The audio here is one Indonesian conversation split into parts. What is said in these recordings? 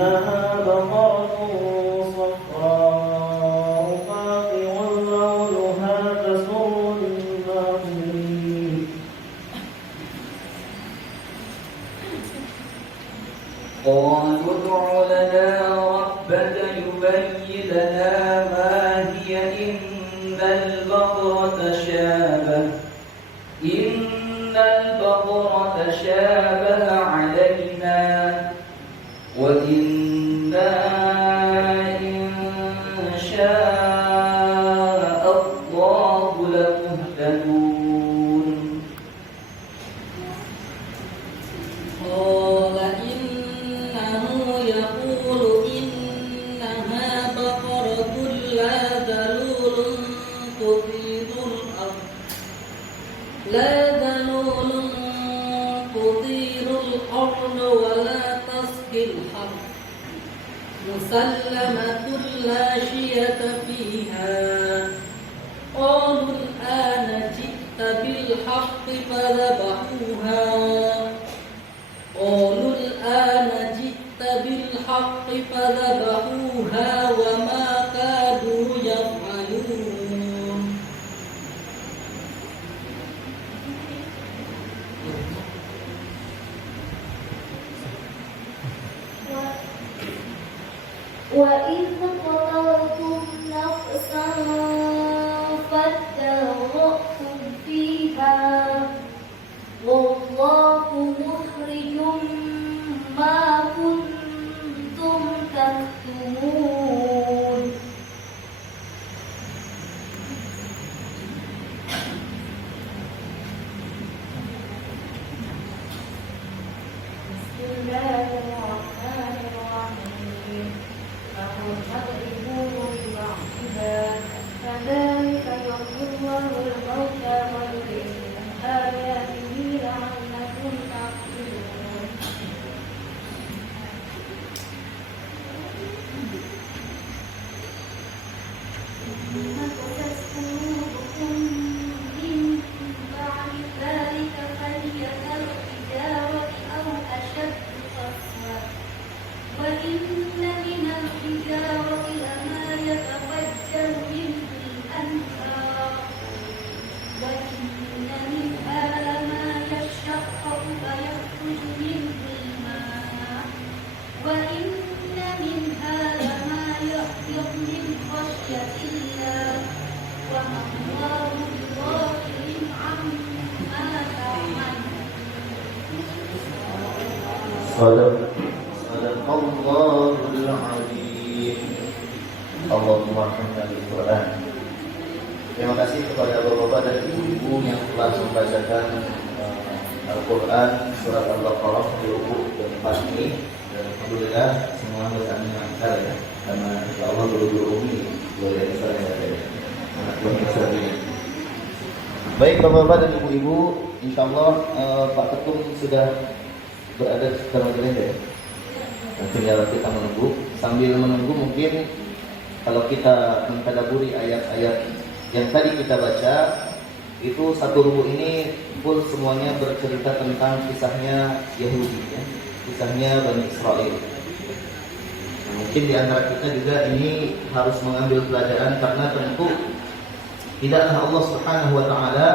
إنها بقرة صفراء فاقع لونها تسر الناظرين قالوا ادع لنا ربك يبين لنا ما هي إن البقرة تشابه علينا وإنا إن شاء الله لمهتدون قال إنه يقول إنها بقرة لا ذلول تثير الأرض ولا تسقي الحرث مسلمة لا شية فيها قالوا الآن جئت بالحق فذبحوها وما كادوا يفعلون وإذ قتلتم نفسا فادارأتم فيها والله مخرج ما كنتم تكتمون بسم الله الرحمن الرحيم فاضربوه ببعضها كذلك يضرب الله الموتى ويريكم آياته لعلكم تعقلون فقست قلوبكم من بعد ذلك فهي كالحجارة أو أشد قسوة وإن من الحجارة لما يتفجر منه الأنهار وإن منها لما يشقق فيخرج منه الماء وإن منها لما يهبط من خشية الله وما الله بغافل عما تعملون Sadaqallahul Azim. Allahumma hamdal Quran. Terima kasih kepada bapak-bapak dan ibu-ibu yang telah membacakan Al-Quran surat Al-Baqarah di ruku keempat ini. Dan alhamdulillah semua bacaan yang lancar ya. Karena insya Allah guru-guru umi luar biasa ya. Luar biasa ini. Baik bapak-bapak dan ibu-ibu, insya Allah Pak Ketum sudah berada di sekitar majelis ya. Tinggal kita menunggu. Sambil menunggu mungkin kalau kita mentadaburi ayat-ayat yang tadi kita baca, itu satu rubu ini full semuanya bercerita tentang kisahnya Yahudi ya. Kisahnya Bani Israel. Nah, mungkin di antara kita juga ini harus mengambil pelajaran karena tentu tidaklah Allah Subhanahu wa taala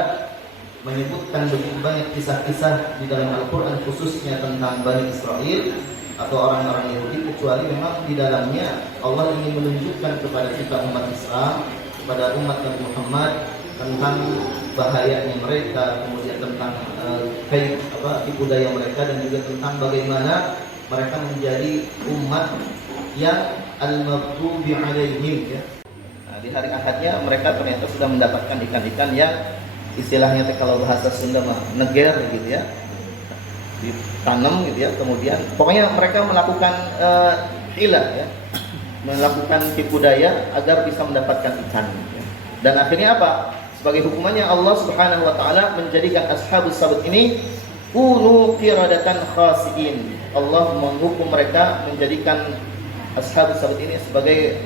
menyebutkan begitu banyak kisah-kisah di dalam Al-Quran khususnya tentang Bani Israel atau orang-orang Yahudi, kecuali memang di dalamnya Allah ingin menunjukkan kepada kita umat Islam, kepada umat Nabi Muhammad tentang bahayanya mereka, kemudian tentang tipu daya mereka, dan juga tentang bagaimana mereka menjadi umat yang al-maghdubi alaihim ya. Nah, di hari Ahadnya mereka ternyata sudah mendapatkan ikan-ikan yang istilahnya kalau bahasa Sunda mah neger gitu ya, ditanam gitu ya, kemudian pokoknya mereka melakukan hilah ya, melakukan tipu daya agar bisa mendapatkan ikan ya. Dan akhirnya apa? Sebagai hukumannya Allah Subhanahu wa taala menjadikan ashabus sabt ini kunu qiradatan khasiin. Allah menghukum mereka menjadikan ashabus sabt ini sebagai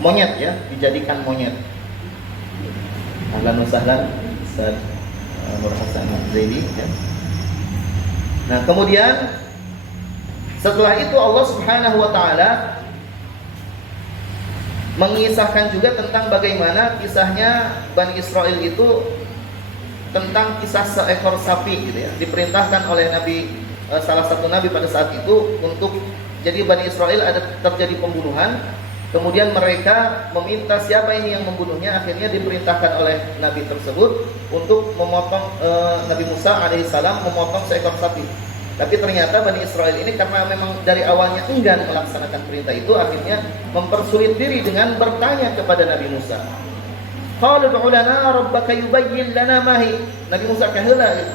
monyet ya, dijadikan monyet. Ahlan wa sahlan Ustaz Nur Hasan Zaidi ya. Nah, kemudian Setelah itu Allah Subhanahu wa taala mengisahkan juga tentang bagaimana kisahnya Bani Israel itu, tentang kisah seekor sapi gitu ya. Diperintahkan oleh salah satu nabi pada saat itu untuk, jadi Bani Israel ada terjadi pembunuhan, kemudian mereka meminta siapa ini yang membunuhnya. Akhirnya diperintahkan oleh nabi tersebut untuk memotong, Nabi Musa alaihissalam memotong seekor sapi. Tapi ternyata Bani Israel ini karena memang dari awalnya enggan melaksanakan perintah itu, akhirnya mempersulit diri dengan bertanya kepada Nabi Musa. Qalu ud'u lana rabbaka yubayyin lana ma hi. Nabi Musa kaheula gitu.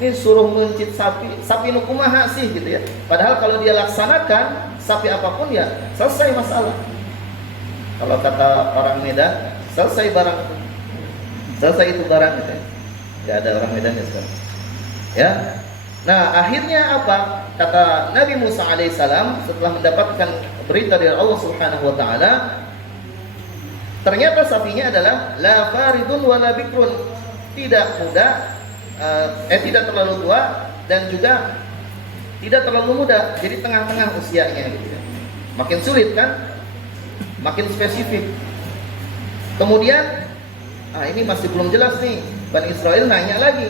Ini suruh mencit sapi nu kumaha sih gitu ya. Padahal kalau dia laksanakan sapi apapun ya selesai masalah. Kalau kata orang Medan, selesai barang. Selesai itu barang gitu ya. Enggak ada orang Medannya sekarang. Ya. Nah, akhirnya apa? Kata Nabi Musa alaihissalam setelah mendapatkan berita dari Allah Subhanahu wa taala, ternyata sapinya adalah la faridun wala bikrun, tidak muda, tidak terlalu tua dan juga tidak terlalu muda, jadi tengah-tengah usianya gitu ya. Makin sulit kan? Makin spesifik. Kemudian ini masih belum jelas nih. Bani Israel nanya lagi.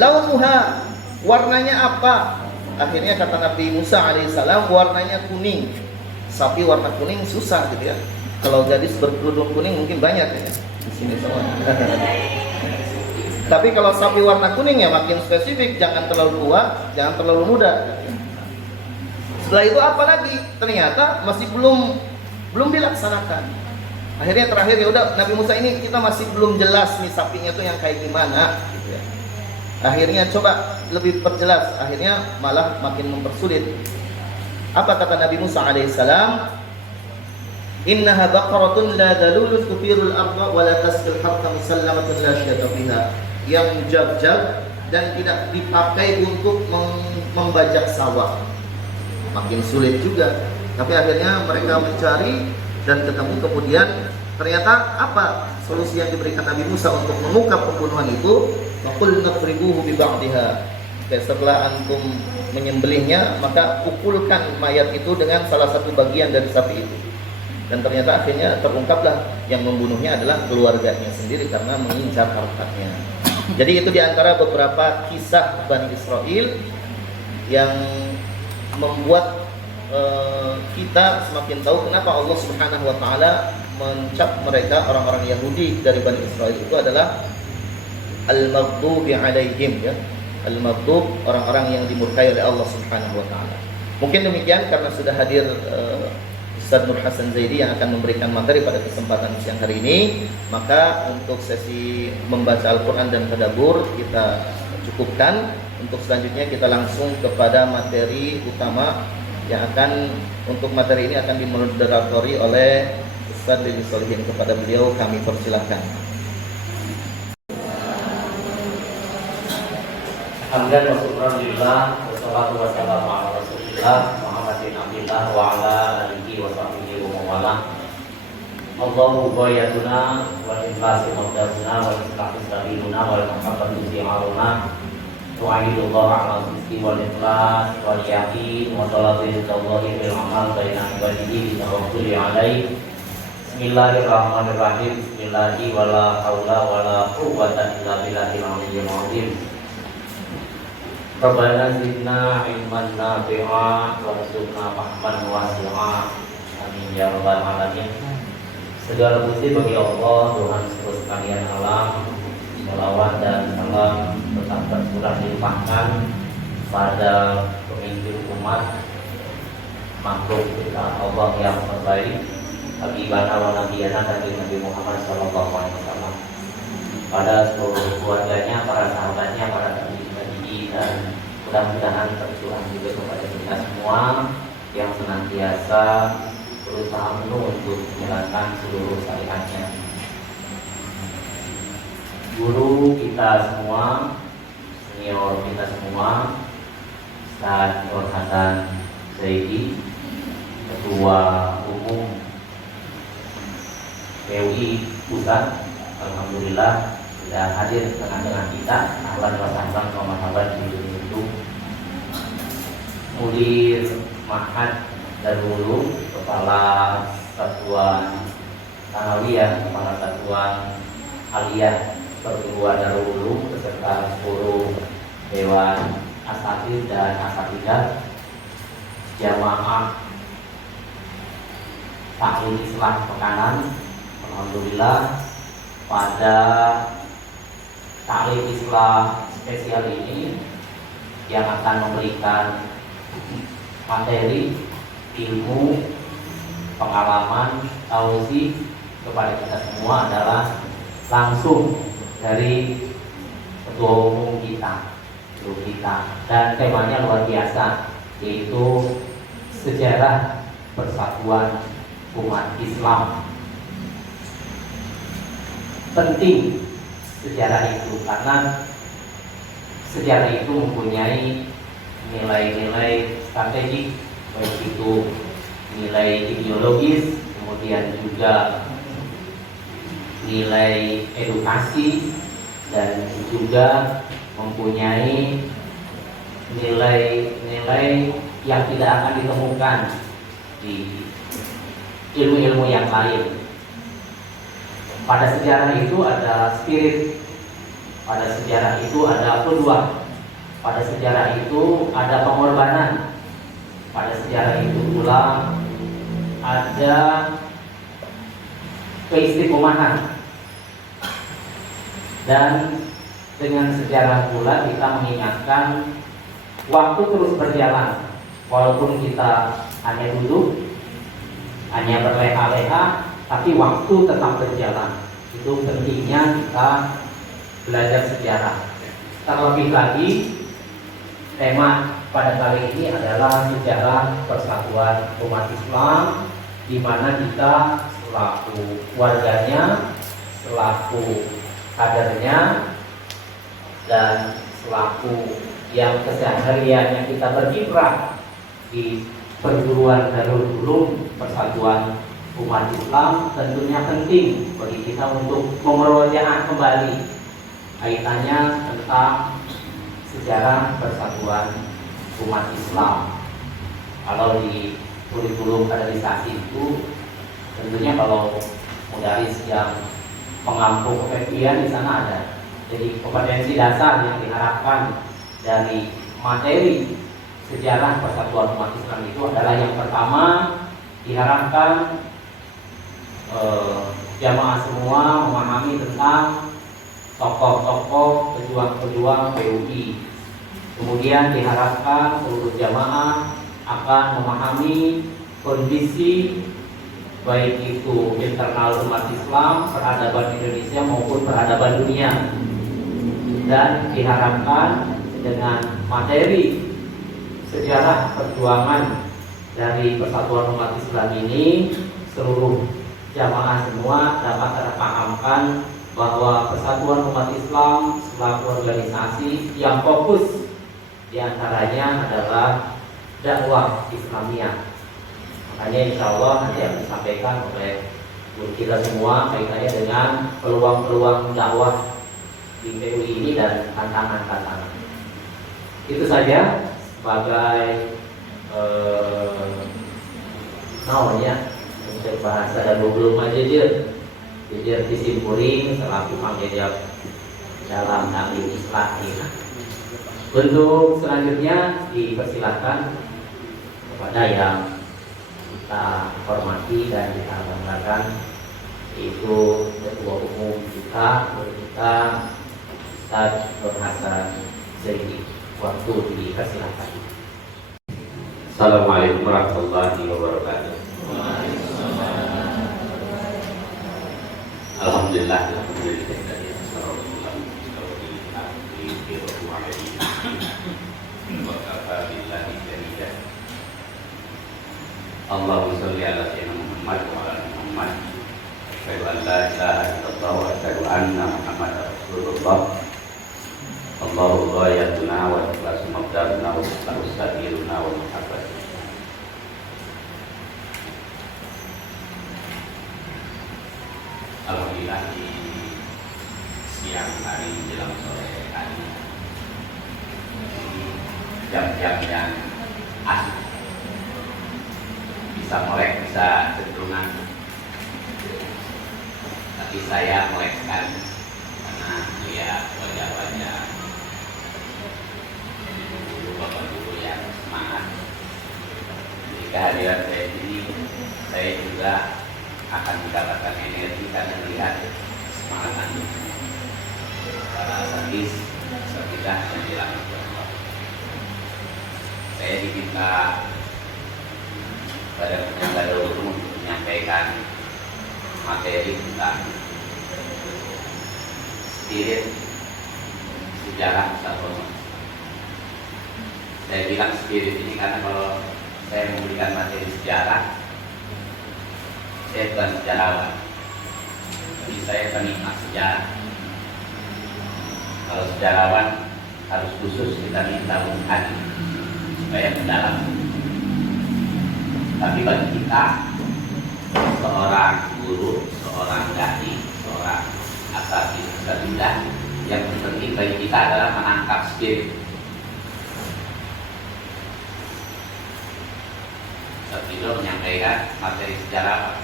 Launuha, warnanya apa? Akhirnya kata Nabi Musa alaihissalam, warnanya kuning. Sapi warna kuning susah gitu ya. Kalau gadis berkerudung kuning mungkin banyak ya di sini semua. Tapi kalau sapi warna kuning ya makin spesifik, jangan terlalu tua, jangan terlalu muda. Setelah itu apa lagi? Ternyata masih belum dilaksanakan. Akhirnya terakhir ya udah, Nabi Musa ini kita masih belum jelas nih sapinya tuh yang kayak gimana gitu ya. Akhirnya coba lebih perjelas, akhirnya malah makin mempersulit. Apa kata Nabi Musa alaihissalam? Innaha baqaratun la dalulun tuthirul arda wa la tasqil harta musallamatun la syata fiha. Yang jab-jab dan tidak dipakai untuk membajak sawah. Makin sulit juga. Tapi akhirnya mereka mencari dan ketemu, kemudian ternyata apa solusi yang diberikan Nabi Musa untuk mengungkap pembunuhan itu? Faqul nadribuhu bi ba'dihha. Setelah antum menyembelihnya, maka pukulkan mayat itu dengan salah satu bagian dari sapi itu. Dan ternyata akhirnya terungkaplah yang membunuhnya adalah keluarganya sendiri karena mengincar hartanya. Jadi itu diantara beberapa kisah Bani Israel yang membuat kita semakin tahu kenapa Allah Subhanahu wa taala mencap mereka orang-orang Yahudi dari Bani Israel itu adalah al-maghdubi alaihim ya. Al-maghdub, orang-orang yang dimurkai oleh Allah Subhanahu wa taala. Mungkin demikian karena sudah hadir Ustaz Nur Hasan Zaidi yang akan memberikan materi pada kesempatan siang hari ini, maka untuk sesi membaca Al-Qur'an dan tadabbur kita cukupkan. Untuk selanjutnya kita langsung kepada materi utama yang akan, untuk materi ini akan dimoderatori oleh Ustaz Lili Solihin. Kepada beliau kami persilahkan. Alhamdulillah wa syukurillah wassalatu wassalamu ala rasulillah Muhammadin abdillah wa ala alihi wa sahbihi wa mawalah. Allahu bayatuna wa inflasi mabdaduna wa inflasi sabiluna wa mahabbatu zi'aruna tu'ayidullah ala rizki wa inflas wa yakin wa salatu izzawwahi fil amal baina ibadihi bitawakkuli alaih. Bismillahirrahmanirrahim. Bismillahi wa la hawla wa la quwwata illa billahil aliyyil azim. Rabbana zidna ilman nafi'a warzuqna fahman wasi'a. Amin ya rabbal alamin. Segala puji bagi Allah, Tuhan seluruh sekalian alam. Shalawat dan salam tetap tercurah dilimpahkan pada pemimpin umat makhluk kita Allah yang terbaik, Habibana wa Nabiyana Nabi Muhammad sallallahu alaihi wasallam, pada seluruh keluarganya, para sahabatnya, para tabi'in, dan mudah-mudahan tercurah juga kepada kita semua yang senantiasa berusaha penuh untuk menjalankan seluruh syariatnya. Guru kita semua, senior kita semua, Ustaz Nur Hasan Zaidi, Ketua Umum PUI Pusat, alhamdulillah sudah hadir tengah-tengah kita. Ahlan wa sahlan wa marhaban di itu. Mudir Ma'had Darul Ulum, Kepala Satuan Tanawiyah, Kepala Satuan Aliyah Perguruan Darul Ulum, beserta 10 Dewan Asatidz dan Asatidzah, jamaah Taklim Islam Pekanan. Alhamdulillah, pada Taklim Islam spesial ini yang akan memberikan materi, ilmu, pengalaman, tausiah kepada kita semua adalah langsung dari Ketua Umum kita, dan temanya luar biasa, yaitu sejarah persatuan umat Islam. Penting sejarah itu karena sejarah itu mempunyai nilai-nilai strategik, baik itu nilai ideologis, kemudian juga nilai edukasi, dan juga mempunyai nilai-nilai yang tidak akan ditemukan di ilmu-ilmu yang lain. Pada sejarah itu ada spirit, pada sejarah itu ada peluang, pada sejarah itu ada pengorbanan, pada sejarah itu pula ada keistiqomahan. Dan dengan sejarah pula kita mengingatkan waktu terus berjalan, walaupun kita hanya duduk, hanya berleha-leha, tapi waktu tetap berjalan. Itu pentingnya kita belajar sejarah. Terlebih lagi, tema pada kali ini adalah sejarah persatuan umat Islam, di mana kita selaku warganya, selaku kadernya, dan selaku yang kesehariannya kita berkiprah di perguruan Darul Ulum Persatuan Umat Islam, tentunya penting bagi kita untuk memurojaah kembali kaitannya tentang sejarah persatuan umat Islam. Kalau di kurikulum kaderisasi itu tentunya kalau mudaris yang pengampu kepekian di sana ada. Jadi kompetensi dasar yang diharapkan dari materi sejarah persatuan umat Islam itu adalah yang pertama, diharapkan jamaah semua memahami tentang tokoh-tokoh pejuang-pejuang PUI. Kemudian diharapkan seluruh jamaah akan memahami kondisi baik itu internal umat Islam, peradaban Indonesia maupun peradaban dunia. Dan diharapkan dengan materi sejarah perjuangan dari persatuan umat Islam ini, seluruh jamaah semua dapat terpahamkan bahwa persatuan umat Islam selaku organisasi yang fokus diantaranya adalah dakwah Islamiyah. Makanya insya Allah nanti akan disampaikan oleh guru kita semua kaitannya dengan peluang-peluang dakwah di PUI ini dan tantangan-tantangan. Itu saja sebagai namanya untuk bahasa dan belum aja jadi disimpuling selaku pengejap dalam taklim Islam ini. Untuk selanjutnya dipersilakan kepada yang kita hormati dan kita banggakan, yaitu Ketua Umum kita Ustaz Nur Hasan Zaidi. Waktu dipersilakan. Assalamualaikum warahmatullahi wabarakatuh. Alhamdulillah. Allahumma sholli ala sayyidina Muhammad wa ala Muhammad. Asyhadu an la ilaha illallah wa asyhadu anna Muhammadar Rasulullah. Allahu ghayatuna wa ikhlasu mabda'una wa sadiruna wa muhabbatuna. Alhamdulillah, di siang hari menjelang sore hari, jam-jam yang bisa melek, bisa cenderungan. Tapi saya melekkan karena melihat wajah-wajah guru-guru yang semangat. Jadi kehadiran saya ini, saya juga akan mendapatkan energi karena melihat semangat Anda. Para sadis, sepertilah yang dilakukan. Saya diminta pada penyelenggara umum untuk menyampaikan materi tentang spirit sejarah Sarwono. Saya bilang spirit ini karena kalau saya memberikan materi sejarah, saya bukan sejarawan, tapi saya penikmat sejarah. Kalau sejarawan harus khusus kita minta hati supaya mendalam. Tapi bagi kita, seorang guru, seorang dai, seorang asatidzah, yang terpenting bagi kita adalah menangkap spirit. Beliau menyampaikan materi sejarah,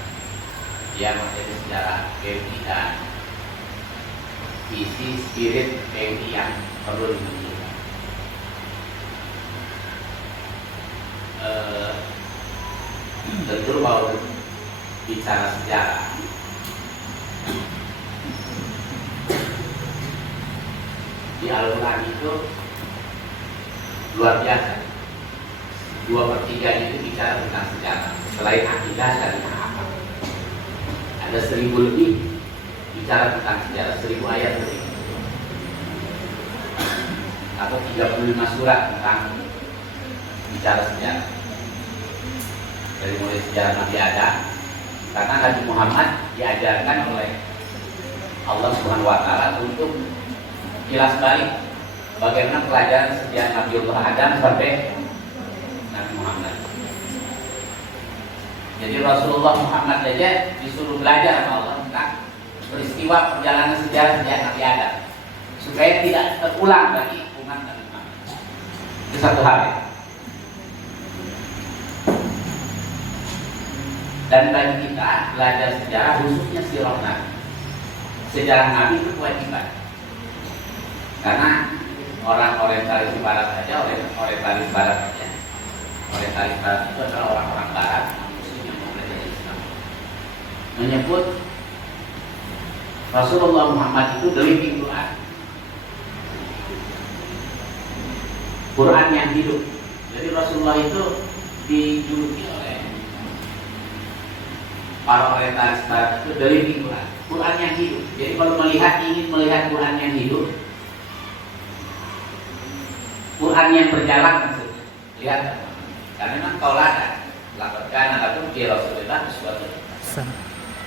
ya materi sejarah PMI dan isi spirit PMI yang perlu dimunculkan. Tentu mau bicara sejarah, di Al-Quran itu luar biasa. 2/3 itu bicara tentang sejarah. Selain akidah dan apa, ada 1000 lebih bicara tentang sejarah, 1000 ayat lebih, atau 35 surat tentang bicara sejarah. Dari mulai sejarah Nabi Adam, karena Nabi Muhammad diajarkan oleh Allah Subhanahu wa Ta'ala untuk jelas balik bagaimana pelajaran sejarah Nabiullah Adam sampai Nabi Muhammad. Jadi Rasulullah Muhammad saja disuruh belajar sama Allah tentang peristiwa perjalanan sejarah Nabi Adam supaya tidak terulang bagi umat Nabi Muhammad. Itu satu hal ya. Dan bagi kita belajar sejarah, khususnya sirah Nabi, sejarah Nabi itu kewajiban. Karena orang orientalis barat saja, orientalis barat saja, orientalis barat itu adalah orang-orang barat Muslim yang mempelajari Islam, menyebut Rasulullah Muhammad itu the living Quran, Quran yang hidup. Jadi Rasulullah itu dijuluki oleh para orientalis barat itu the living Quran, Quran yang hidup. Jadi kalau ingin melihat Quran yang hidup, Quran yang berjalan maksudnya, lihat. Karena memang tauladan, lakukan ataupun di Rasulullah sesuatu.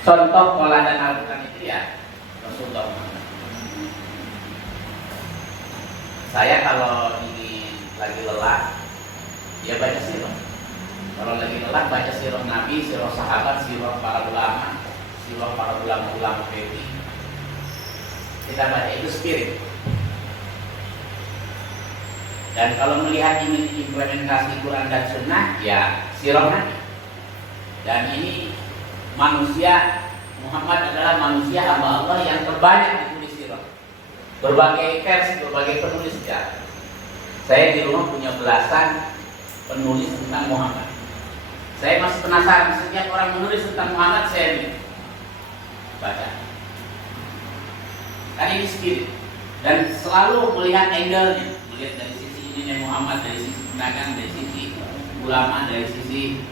Contoh tauladan Al-Quran itu ya Rasulullah Muhammad. Saya kalau ini lagi lelah, ya baca sirah. Kalau lagi lelah baca sirah Nabi, sirah sahabat, sirah para ulama, sirah para ulama-ulama PMI. Kita baca itu spirit. Dan kalau melihat ini implementasi Quran dan Sunnah, ya sirah Nabi. Dan ini manusia, Muhammad adalah manusia hamba Allah yang terbanyak ditulis sirah. Berbagai versi, berbagai penulis sejarah. Saya di rumah punya belasan penulis tentang Muhammad. Saya masih penasaran, setiap orang menulis tentang Muhammad saya baca. Kan ini spirit. Dan selalu melihat angle-nya, melihat dari sisi ini Muhammad, dari sisi pedagang, dari sisi ulama, dari sisi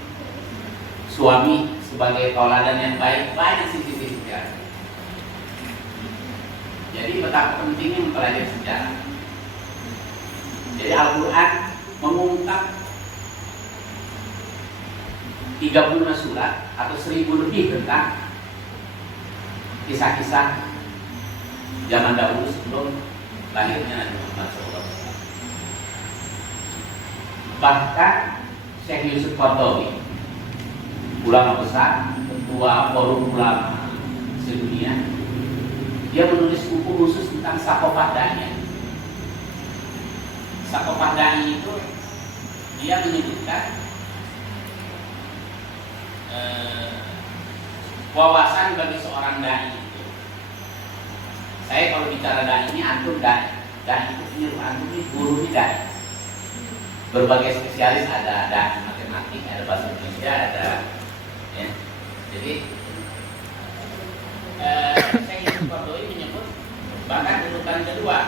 suami sebagai tauladan yang baik, banyak sisi-sisi sejarah. Jadi betapa pentingnya mempelajari sejarah. Jadi Al-Quran mengungkap 35 surat atau 1000 lebih tentang kisah-kisah zaman dahulu sebelum lahirnya Nabi Muhammad SAW. Bahkan Syekh Yusuf Qaradawi, ulama besar, ketua forum ulama sedunia, dia menulis buku khusus tentang Saqofah Da'iyah. Saqofah Da'iyah itu dia menyebutkan wawasan bagi seorang dai itu. Saya kalau bicara dai ini antum dai itu punya antum ini guru ini dai. Berbagai spesialis, ada dai matematik, ada bahasa Indonesia, ada ya. Jadi saya ingin Qardoi menyebut bahkan urutan kedua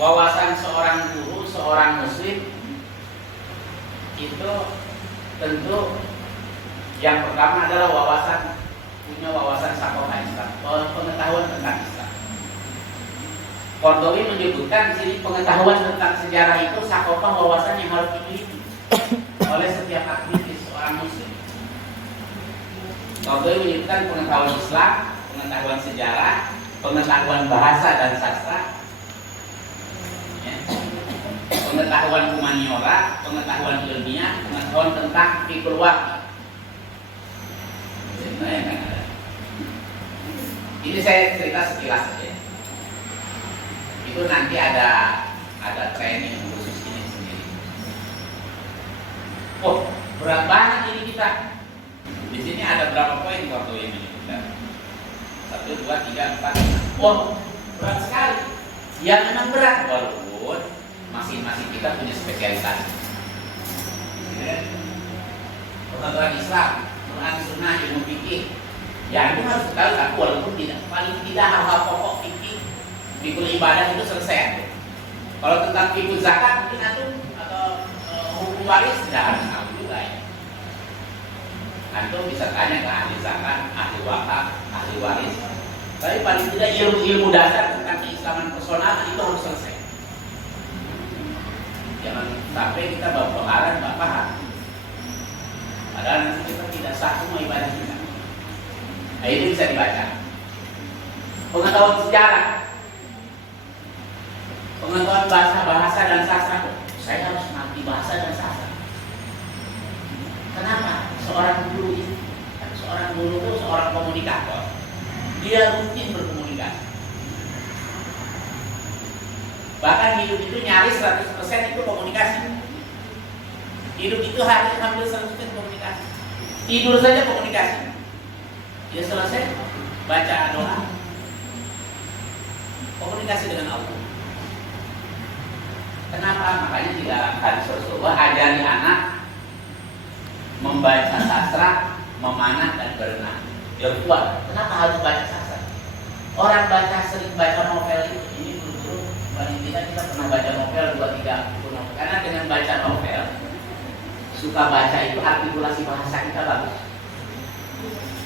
wawasan seorang guru, seorang muslim itu tentu yang pertama adalah punya wawasan sakofa Islam, pengetahuan tentang Islam. Qardoi menyebutkan di sini pengetahuan tentang sejarah itu sakofa, wawasan yang harus dimiliki oleh setiap aktivis seorang muslim. Qardoi menyebutkan pengetahuan Islam, pengetahuan sejarah, pengetahuan bahasa dan sastra, pengetahuan humaniora, pengetahuan ilmiah, pengetahuan tentang fikul waqi. Ini saya cerita sekilas saja. Itu nanti ada training khusus ini sendiri. Oh, berat banget ini kita. Di sini ada berapa poin waktu ini kita? 1, 2, 3, 4. Oh, berat sekali. Yang memang berat walaupun masing-masing kita punya spesialisasi. Pengetahuan Islam, Quran, Sunnah, ilmu fikih. Ya itu harus tahu kan, walaupun paling tidak hal-hal pokok fikih ibadah itu selesai. Kalau tentang fikih zakat mungkin atau hukum waris tidak harus tahu juga ya. Antum bisa tanya ke ahli zakat, ahli wakaf, ahli waris. Tapi paling tidak ilmu dasar tentang keislaman personal itu harus selesai. Jangan sampai kita bawa pengarang nggak paham. Padahal nanti kita tidak sah semua ibadah kita. Nah, ini bisa dibaca. Pengetahuan sejarah, pengetahuan bahasa dan sastra. Saya harus mengerti bahasa dan sastra. Kenapa? Seorang guru itu seorang komunikator. Dia rutin berkomunikasi. Bahkan hidup itu nyaris 100% itu komunikasi. Hidup itu hampir 100% komunikasi. Tidur saja komunikasi. Dia selesai baca doa, komunikasi dengan Allah. Kenapa? Makanya di dalam hadis Rasulullah ajari anak membaca sastra, memanah dan berenang. Yang kuat. Kenapa harus baca sastra? Orang sering baca novel itu, ini dulu paling tidak kita pernah baca novel 2-3 novel. Karena dengan baca novel, suka baca itu artikulasi bahasa kita bagus.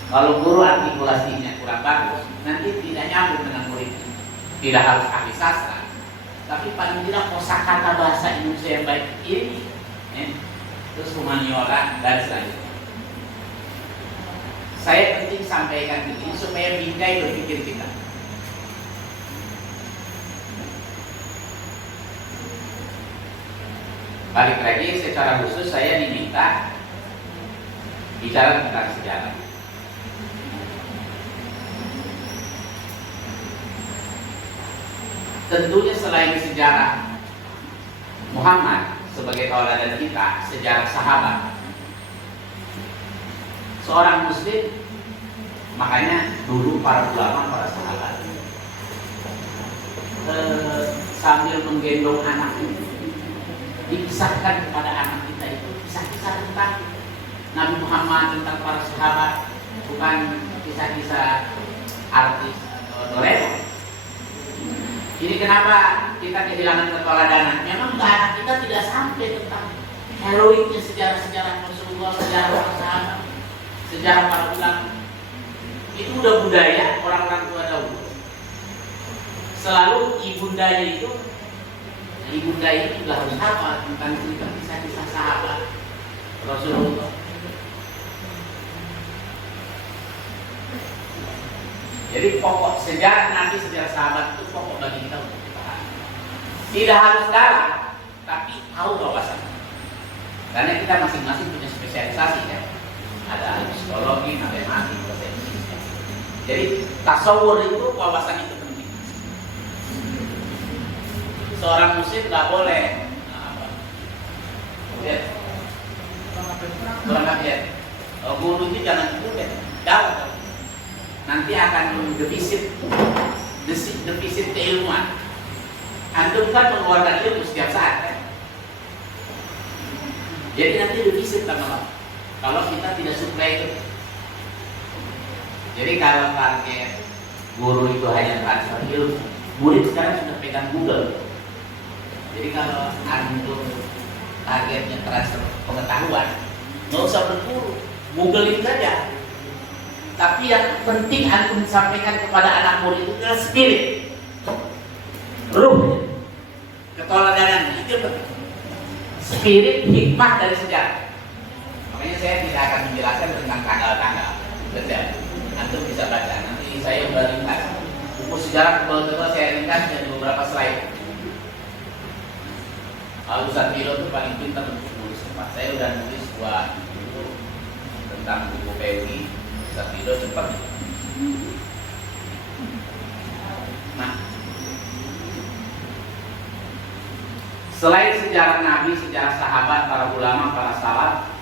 Kalau guru artikulasinya kurang bagus, nanti tidak nyambung dengan murid. Tidak harus ahli sastra, tapi paling tidak kosakata bahasa Indonesia yang baik ini, terus humaniora dan selanjutnya. Saya penting sampaikan ini supaya bingkai berpikir kita. Balik lagi, secara khusus saya diminta bicara tentang sejarah. Tentunya selain sejarah Muhammad sebagai tauladan kita, sejarah sahabat, seorang muslim, makanya dulu para ulama, para sahabat sambil menggendong anaknya dikisahkan kepada anak kita itu kisah-kisah tentang Nabi Muhammad, tentang para sahabat, bukan kisah-kisah artis atau Doraemon. Jadi kenapa kita kehilangan keteladanan? Memang anak kita tidak sampai tentang heroiknya sejarah-sejarah Rasulullah, sejarah para sahabat, sejarah para ulama. Itu udah budaya orang-orang tua dahulu. Selalu ibundanya itu juga harus hafal tentang cerita kisah-kisah sahabat Rasulullah. Jadi pokok sejarah Nabi, sejarah sahabat itu pokok bagi kita untuk dipahami. Tidak harus dalam, tapi tahu wawasan. Karena kita masing-masing punya spesialisasi kan. Ada psikologi, matematik, bahasa Indonesia. Jadi tasawur itu, wawasan itu penting. Seorang muslim nggak boleh kurang ajar. Guru itu jangan kudet, jauh. Nanti akan defisit keilmuan. Antum kan mengeluarkan ilmu setiap saat kan? Jadi nanti defisit lama-lama kalau kita tidak suplai itu. Jadi kalau target guru itu hanya transfer ilmu, murid sekarang sudah pegang Google. Jadi kalau antum targetnya transfer pengetahuan, nggak usah berguru, googling saja. Tapi yang penting antum sampaikan kepada anak murid itu adalah spirit, ruh, keteladanan, itu penting. Spirit, hikmah dari sejarah. Makanya saya tidak akan menjelaskan tentang tanggal-tanggal. Betul. Antum bisa baca. Nanti saya udah ringkas buku sejarah tebal-tebal, saya ringkas dari beberapa slide. Ustaz Milo itu paling pintar untuk nulis cepat. Saya udah nulis buat buku tentang buku PUI. Ustaz Milo cepat. Nah, selain sejarah Nabi, sejarah sahabat, para ulama, para salaf,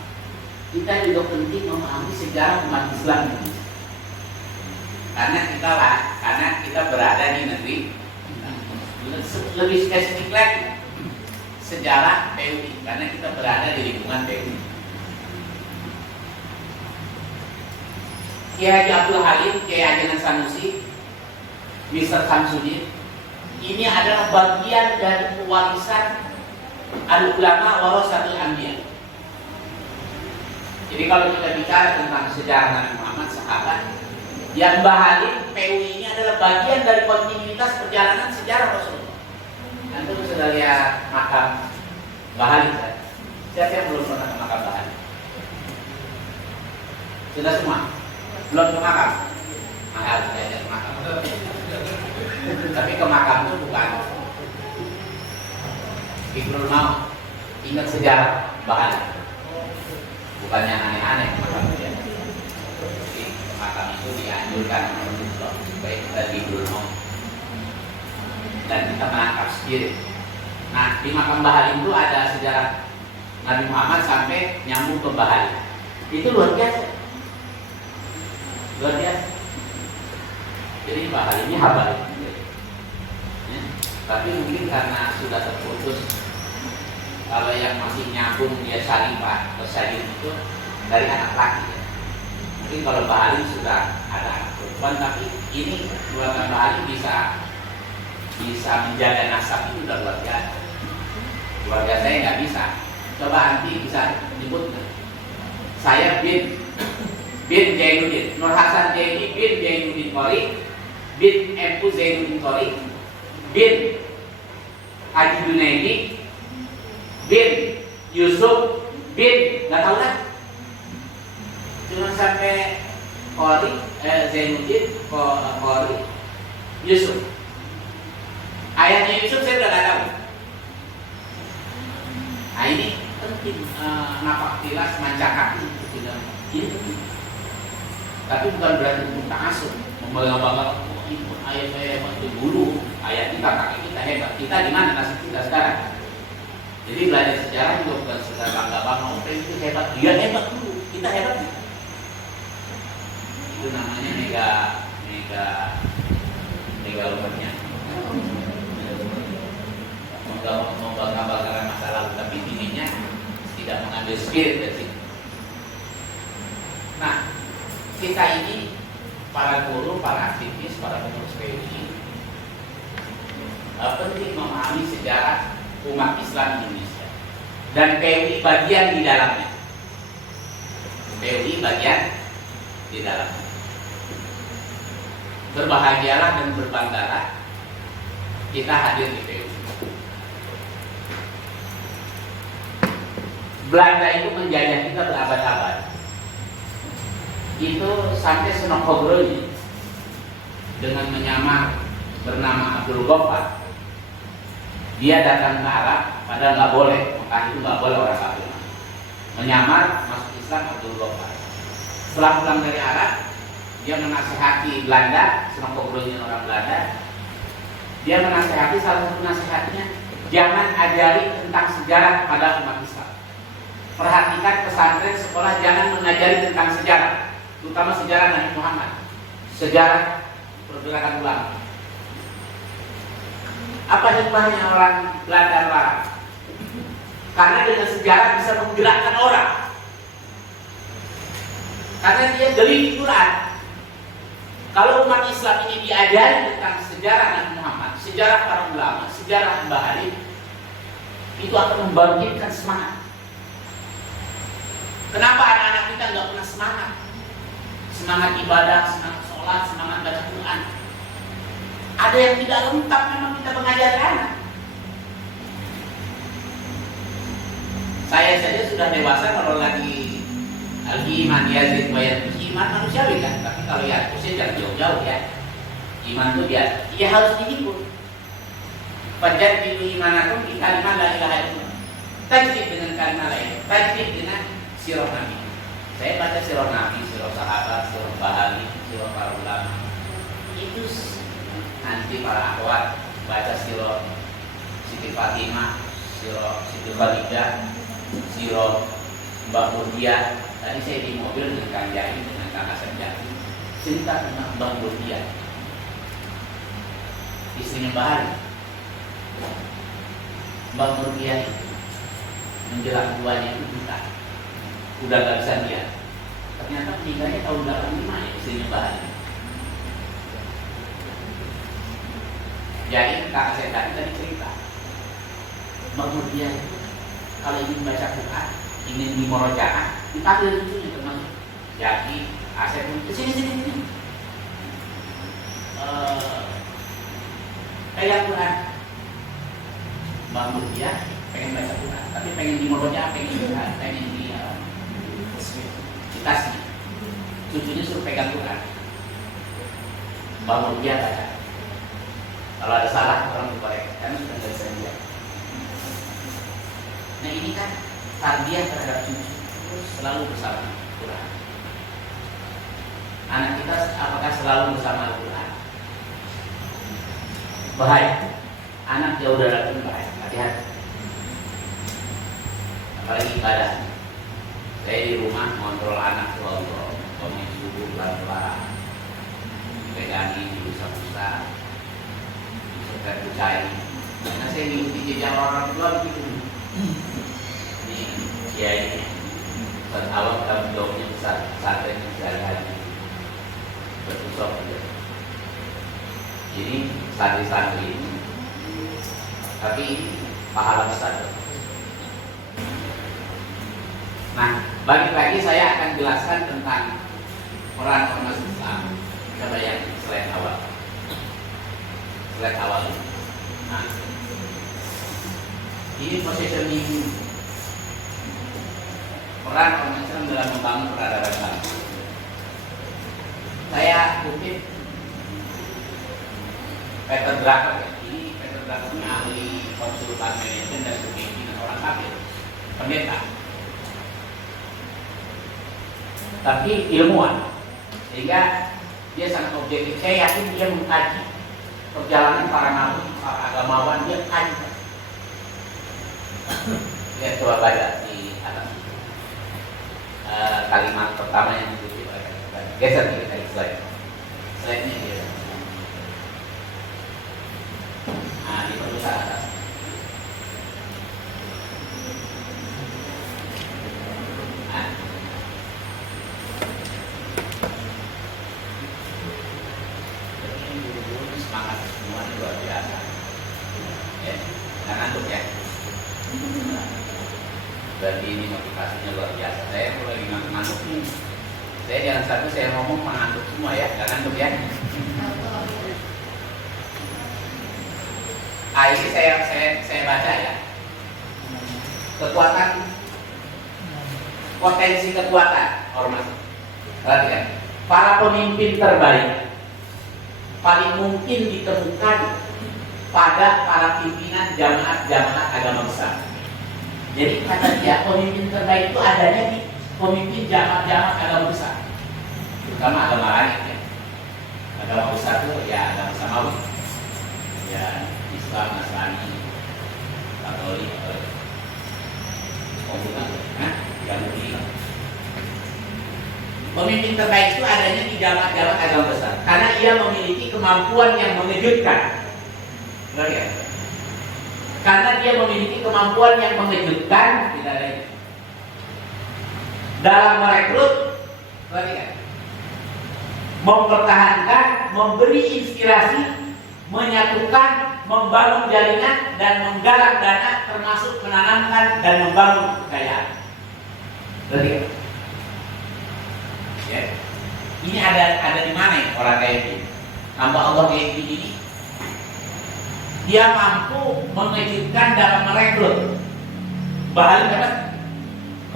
kita juga penting memahami sejarah umat Islam ini. Karena kita berada di negeri, lebih spesifik lagi, sejarah PUI, karena kita berada di lingkungan PUI. Kiai Haji Abdul Halim, Kiai Haji Sanusi, Mr. Samsudin, ini adalah bagian dari warisan al-ulama warasatul anbiya. Jadi kalau kita bicara tentang sejarah Nabi Muhammad, sahabat, yang Mbah Halim, PUI ini adalah bagian dari kontinuitas perjalanan sejarah Rasulullah. Antum sudah lihat makam Mbah Halim kan? Siapa yang belum pernah ke makam Mbah Halim? Sudah semua? Belum ke makam? Mahal saya ke makam. Tapi ke makam itu bukan Fikrul Maut. Ingat sejarah Mbah Halim. Bukannya aneh-aneh ke makam dia. Makam itu dianjurkan supaya kita Fikrul Maut dan kita menangkap spirit. Nah, di makam Mbah Halim itu ada sejarah Nabi Muhammad sampai nyambung ke Mbah Halim. Itu luar biasa. Luar biasa. Jadi Mbah Halim ini habar. Ya. Tapi mungkin karena sudah terputus, kalau yang masih nyambung dia syarifah atau syarif itu dari anak laki. Ya. Mungkin kalau Mbah Halim sudah ada anak perempuan, tapi ini keluarga Mbah Halim bisa menjaga nasab itu udah luar biasa. Keluarga saya nggak bisa. Coba nanti bisa nyebut. Saya bin Zainuddin, Nur Hasan Zaini bin Zainuddin Qori, bin Empu Zainuddin Qori, bin Haji Junaidi, bin Yusuf, bin nggak tahu lah. Cuma sampai Qori, Zainuddin, Qori, Yusuf. Ayahnya Yusuf saya udah nggak tahu. Nah ini penting, napak tilas manca kaki ini penting. Tapi bukan berarti untuk ta'asub, membangga-bangga ayah saya hebat itu dulu, ayah kita, kakek kita hebat. Kita di mana nasib kita sekarang? Jadi belajar sejarah juga bukan sekedar bangga-bangga, orang itu hebat, dia hebat dulu, kita hebat. Itu namanya mega umurnya. Membangga-banggakan masa lalu, tapi intinya tidak mengambil spirit dari situ. Nah, kita ini para guru, para aktivis, para pengurus PUI penting memahami sejarah umat Islam Indonesia dan PUI bagian di dalamnya. PUI bagian di dalamnya. Berbahagialah dan berbanggalah kita hadir di PUI. Belanda itu menjajah kita berabad-abad. Itu sampai Senokogoro dengan menyamar bernama Abdul Ghaffar. Dia datang ke Arab, padahal nggak boleh, Mekah itu nggak boleh orang kafir. Menyamar masuk Islam Abdul Ghaffar. Setelah pulang dari Arab, dia menasihati Belanda, Senokogoro orang Belanda. Dia menasihati, salah satu nasihatnya, jangan ajari tentang sejarah kepada umat Islam. perhatikan pesantren sekolah jangan mengajari tentang sejarah, terutama sejarah Nabi Muhammad, sejarah pergerakan ulama. Apa hikmahnya orang Belanda Barat? Karena dengan sejarah bisa menggerakkan orang. Karena dia geli Quran. Kalau umat Islam ini diajari tentang sejarah Nabi Muhammad, sejarah para ulama, sejarah Mbah Ali, itu akan membangkitkan semangat. Kenapa anak-anak kita nggak pernah semangat? Semangat ibadah, semangat sholat, semangat baca Quran. Ada yang tidak lengkap memang kita mengajari anak. Saya saja sudah dewasa kalau lagi iman Yazid bayar iman manusiawi kan, tapi kalau ya usia jangan jauh-jauh ya. Iman itu dia harus dihibur. Panjat di imanakum di kalimat la ilaha illallah. Tajdid dengan kalimat lain, tajdid dengan sirah Nabi. Saya baca sirah Nabi, sirah sahabat, sirah bahali, sirah para ulama. Itu nanti para akhwat baca sirah Siti Fatimah, sirah Siti Khadidah, sirah Mbak Mudia. Tadi saya di mobil dengan Kang Jai, dengan Kang Hasan Jati, cerita tentang Mbak Mudia, istrinya Mbak Ali. Mbak Mudia itu menjelang tuanya itu buta, udah gak bisa lihat. Ternyata meninggalnya tahun 85 ya istrinya Mbak Ali. Jadi Kang Hasan Jati tadi cerita, Mbak Mudia itu kalau ingin baca Quran, ingin dimorojakan, dipanggil cucunya termasuk. Jadi Asep pun sini. Kayak Quran. Mbak Mutia pengen baca Quran, tapi pengen dimorojakan, pengen di citasnya. Cucunya suruh pegang Quran. Mbak Mutia baca. Kalau ada salah orang dikoreksi, karena sudah nggak bisa lihat. Nah ini kan tarbiyah terhadap cucu selalu bersama Al-Quran. Anak kita apakah selalu bersama Al-Quran? Bahaya. Anak jauh dari Al-Quran bahaya. Hati-hati. Apalagi ibadah. Saya di rumah kontrol anak selalu bangun subuh pelan-pelan, pegangi bisa saya percaya. Karena saya mengikuti jejak orang tua begitu. Kiai Ustaz Awam dalam jawabnya besar santri sehari-hari bersusah saja. Jadi santri-santri ini, tapi pahala besar. Nah, balik lagi saya akan jelaskan tentang peran ormas Islam. Kita bayang slide awal. Nah, ini positioning peran ormas Islam dalam membangun peradaban bangsa. Saya kutip Peter Drucker. Ini Peter Drucker ini ahli konsultan manajemen dan kepemimpinan orang kafir, pendeta, tapi ilmuwan, sehingga dia sangat objektif. Saya yakin dia mengkaji perjalanan para nabi, para agamawan, dia kaji. Lihat coba baca di atas kalimat pertama yang dikutip oleh geser dikit dari slide-nya dia. Nah, di perusahaan atas. Nah, ini guru-guru semangat semua luar biasa. Ya, jangan ngantuk ya. Berarti ini motivasinya luar biasa. Saya mulai ngantuk nih. Saya jangan satu saya ngomong mengantuk semua ya, jangan ngantuk ya. Ini saya baca ya. Kekuatan, potensi kekuatan ormas. Perhatikan, para pemimpin terbaik paling mungkin ditemukan pada para pimpinan jamaah agama besar. Jadi kata dia pemimpin terbaik itu adanya di pemimpin jamaah agama besar, terutama agama lain ya. Agama besar itu ya agama samawi, ya Islam, Nasrani, Katolik, Komunis. Nah, Yang mulia. Pemimpin terbaik itu adanya di jabat-jabat agama besar, karena ia memiliki kemampuan yang mengejutkan. Benar ya? Karena dia memiliki kemampuan yang mengejutkan, tidak ada itu. Dalam merekrut, benar ya? Mempertahankan, memberi inspirasi, menyatukan, membangun jaringan, dan menggalang dana, termasuk menanamkan dan membangun kekayaan. Benar ya? Ya. Ini ada di mana ya orang kayak gini? Hamba Allah kayak gini, dia mampu mengejutkan dalam merekrut. Bahkan apa?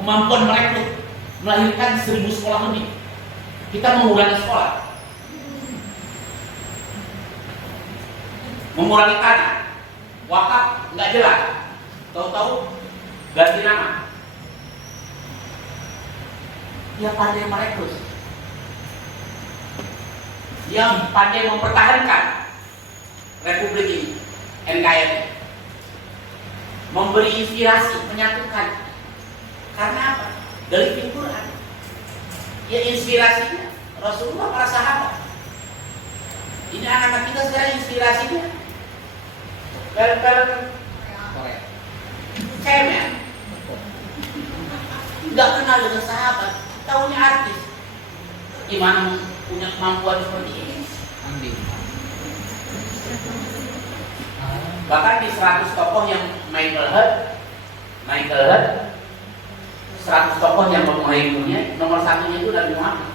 Kemampuan merekrut, melahirkan 1000 sekolah lebih. Kita mengurangi sekolah, mengurangi tanah, wakaf nggak jelas, tahu-tahu ganti nama. Dia pandai merekrut, dia pandai mempertahankan Republik ini, NKRI, memberi inspirasi, menyatukan. Karena apa? Dari Al-Quran. Ya inspirasinya Rasulullah, para sahabat. Ini anak-anak kita sekarang inspirasinya film-film Korea, cemen, nggak kenal dengan sahabat, tahunya artis. Gimana punya kemampuan seperti ini? Bahkan di 100 tokoh yang Michael Hurt 100 tokoh yang menguasai dunia, nomor satunya itu Nabi Muhammad.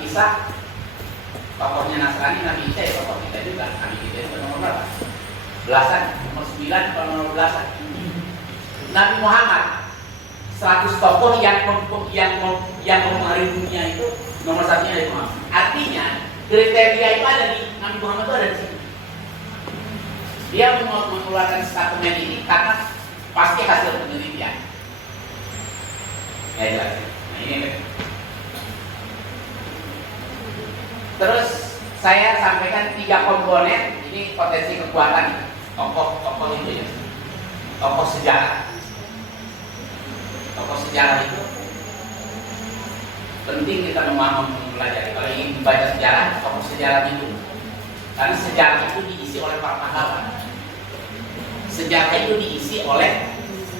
Isa, tokohnya Nasrani, Nabi Isa ya tokoh kita juga. Nabi kita itu nomor berapa? Belasan, nomor 9 atau nomor belasan. Nabi Muhammad, 100 tokoh yang menguasai dunia itu nomor satunya Nabi Muhammad. Artinya kriteria itu ada di Nabi Muhammad itu ada di sini. Dia mengeluarkan statement ini karena pasti hasil penelitian. Ya jelas. Nah ini. Terus saya sampaikan 3 komponen. Ini potensi kekuatan tokoh itu ya. Tokoh sejarah. Tokoh sejarah itu penting kita mempelajari. Kalau ingin membaca sejarah, tokoh sejarah itu. Karena sejarah itu diisi oleh para pahlawan. Sejarah itu diisi oleh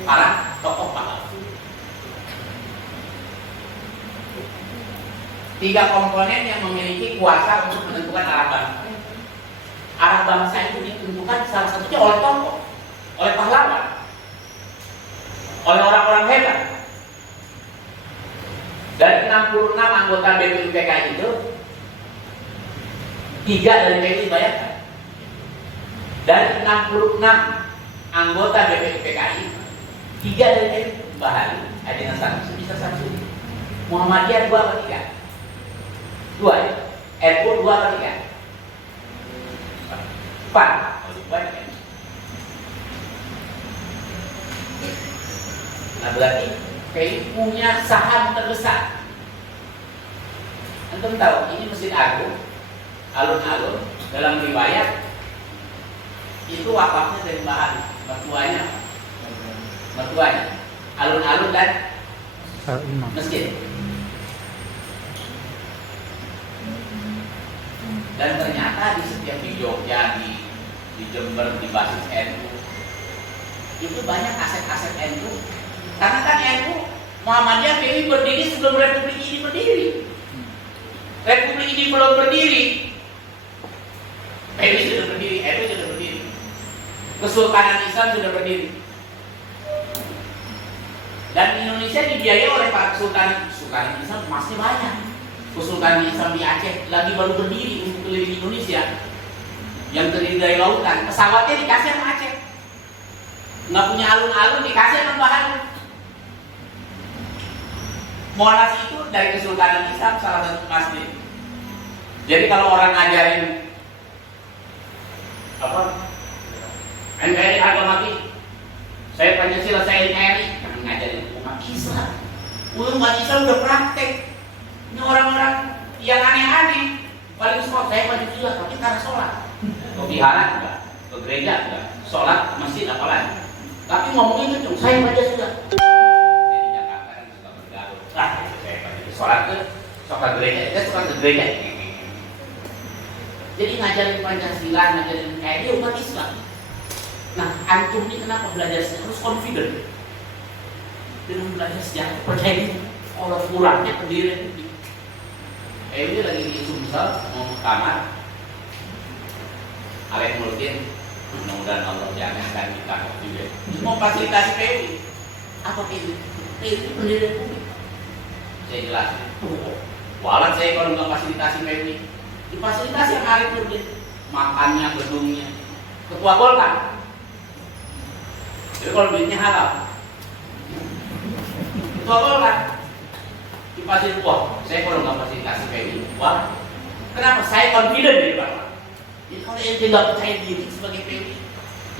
para tokoh pahlawan. 3 komponen yang memiliki kuasa untuk menentukan arah bangsa. Arah bangsa itu ditentukan salah satunya oleh tokoh, oleh pahlawan, oleh orang-orang hebat. Dari 66 anggota BPUPKI itu 3 dari PKI, bayangkan. Dari 66 anggota BPUPKI 3 dari PKI, Bahari, Adina Samsu, bisa Samsu, Muhammadiyah 2 atau 3? 2 ya? NU 2 atau 3? 4. Banyak ya? Nah berarti PKI punya saham terbesar. Antum tahu ini Masjid Agung, alun-alun dalam riwayat itu wakafnya dari bahan mertuanya, alun-alun dan masjid. Dan ternyata di setiap di Jogja, di Jember, di basis NU itu banyak aset-aset NU. Karena kan NU Muhammadiyah PKI berdiri sebelum Republik ini berdiri. Republik ini belum berdiri, PKI sudah berdiri, NU sudah berdiri, Kesultanan Islam sudah berdiri. Dan Indonesia dibiayai oleh para Kesultanan Islam masih banyak. Kesultanan Islam di Aceh lagi baru berdiri untuk keliling Indonesia, yang terdiri dari lautan. Pesawatnya dikasih sama Aceh, nggak punya alun-alun dikasih sama bahan. Monas itu dari Kesultanan Islam, salah satu masjid. Jadi kalau orang ngajarin apa NKRI harga mati, saya Pancasila, saya NKRI, jangan ngajarin umat Islam. Umat Islam udah praktek. Ini orang-orang yang aneh-aneh. Paling semua saya Pancasila, tapi karena sholat. Ke vihara enggak, ke gereja enggak, sholat ke masjid apalagi. Tapi ngomongnya kenceng, saya baca sudah. Saya di Jakarta kan suka bergaul. Saya baca sholat ke suka gereja, saya suka ke gereja. Jadi ngajarin Pancasila, ngajarin dia umat Islam. Nah, antum ini kenapa belajar sejarah harus confident? Dengan belajar sejarah percaya diri. Kalau kurangnya pendirian ini. Ini lagi di Sumsel mau ke kamar. Alek Mulkin, mudah-mudahan Allah jangan kita juga. Mau fasilitasi PUI. Apa PUI? PUI itu pendirian publik. Saya jelasin. Walat saya kalau nggak fasilitasi PUI. Difasilitasi yang Alek Mulkin. Makannya, gedungnya. Ketua Golkar. Jadi kalau duitnya halal. Ketua Golkar. Difasilitasi. Wah, saya kalau nggak fasilitasi PUI. Wah, kenapa? Saya confident di Bapak. Jadi kalau ente nggak percaya diri sebagai PUI,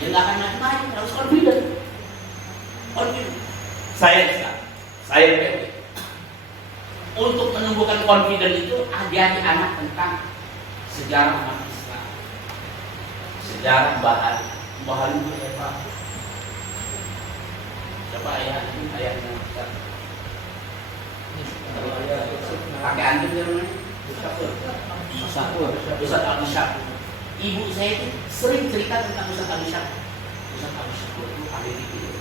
ya nggak akan maju-maju, harus confident. Confident. Saya PUI. Untuk menumbuhkan confident itu ajari anak tentang sejarah umat Islam, sejarah Bahari itu apa? Coba ayahnya besar. Pakai antum ya namanya? Ustaz Abu Syafur. Ibu saya itu sering cerita tentang Ustaz Abu Syafur. Ustaz Abu Syafur itu ahli fikih.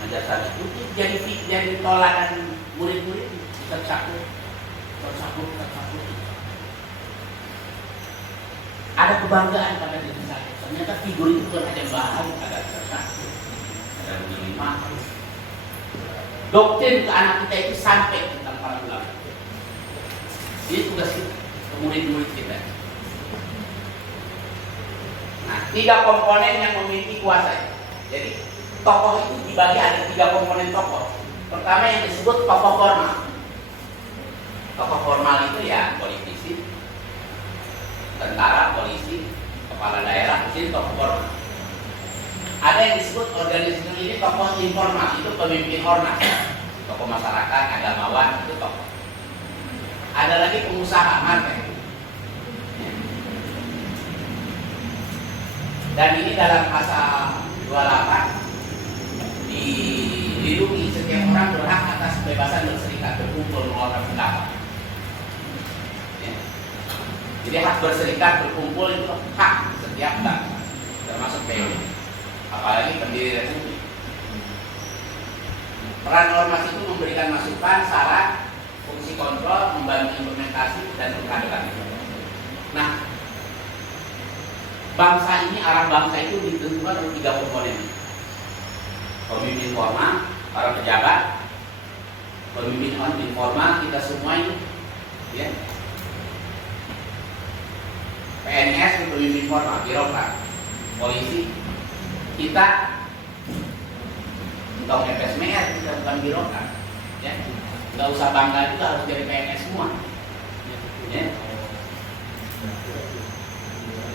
Ngajar saya itu jadi tolakan murid-murid Ustaz Syafur. Ada kebanggaan pada diri saya. Ternyata figur itu bukan hanya bahan, ada Ustaz Syafur, ada begini mahal. Doktrin ke anak kita itu sampai tentang para ulama. Ini tugas kita, ke murid-murid kita. Nah, 3 komponen yang memiliki kuasa. Jadi, tokoh itu dibagi ada 3 komponen tokoh. Pertama yang disebut tokoh formal. Tokoh formal itu ya politisi, tentara, polisi, kepala daerah, itu tokoh formal. Ada yang disebut organisasi ini tokoh informal, itu pemimpin ormas, tokoh masyarakat, agamawan, itu tokoh. Ada lagi pengusaha market. Dan ini dalam pasal 28 dilindungi setiap orang berhak atas kebebasan berserikat, berkumpul, mengeluarkan pendapat. Ya. Jadi hak berserikat, berkumpul itu hak setiap bangsa, termasuk PUI. Apalagi pendiri republik. Peran ormas itu memberikan masukan, saran, fungsi kontrol, membantu implementasi dan berkeadilan. Nah, bangsa ini, arah bangsa itu ditentukan oleh 3 komponen. Pemimpin formal, para pejabat, pemimpin informal, kita semua ini, ya. PNS itu pemimpin formal, birokrat, polisi. Kita untuk FSMR, kita bukan birokrat, ya. Nggak usah bangga juga harus jadi PNS semua, ya.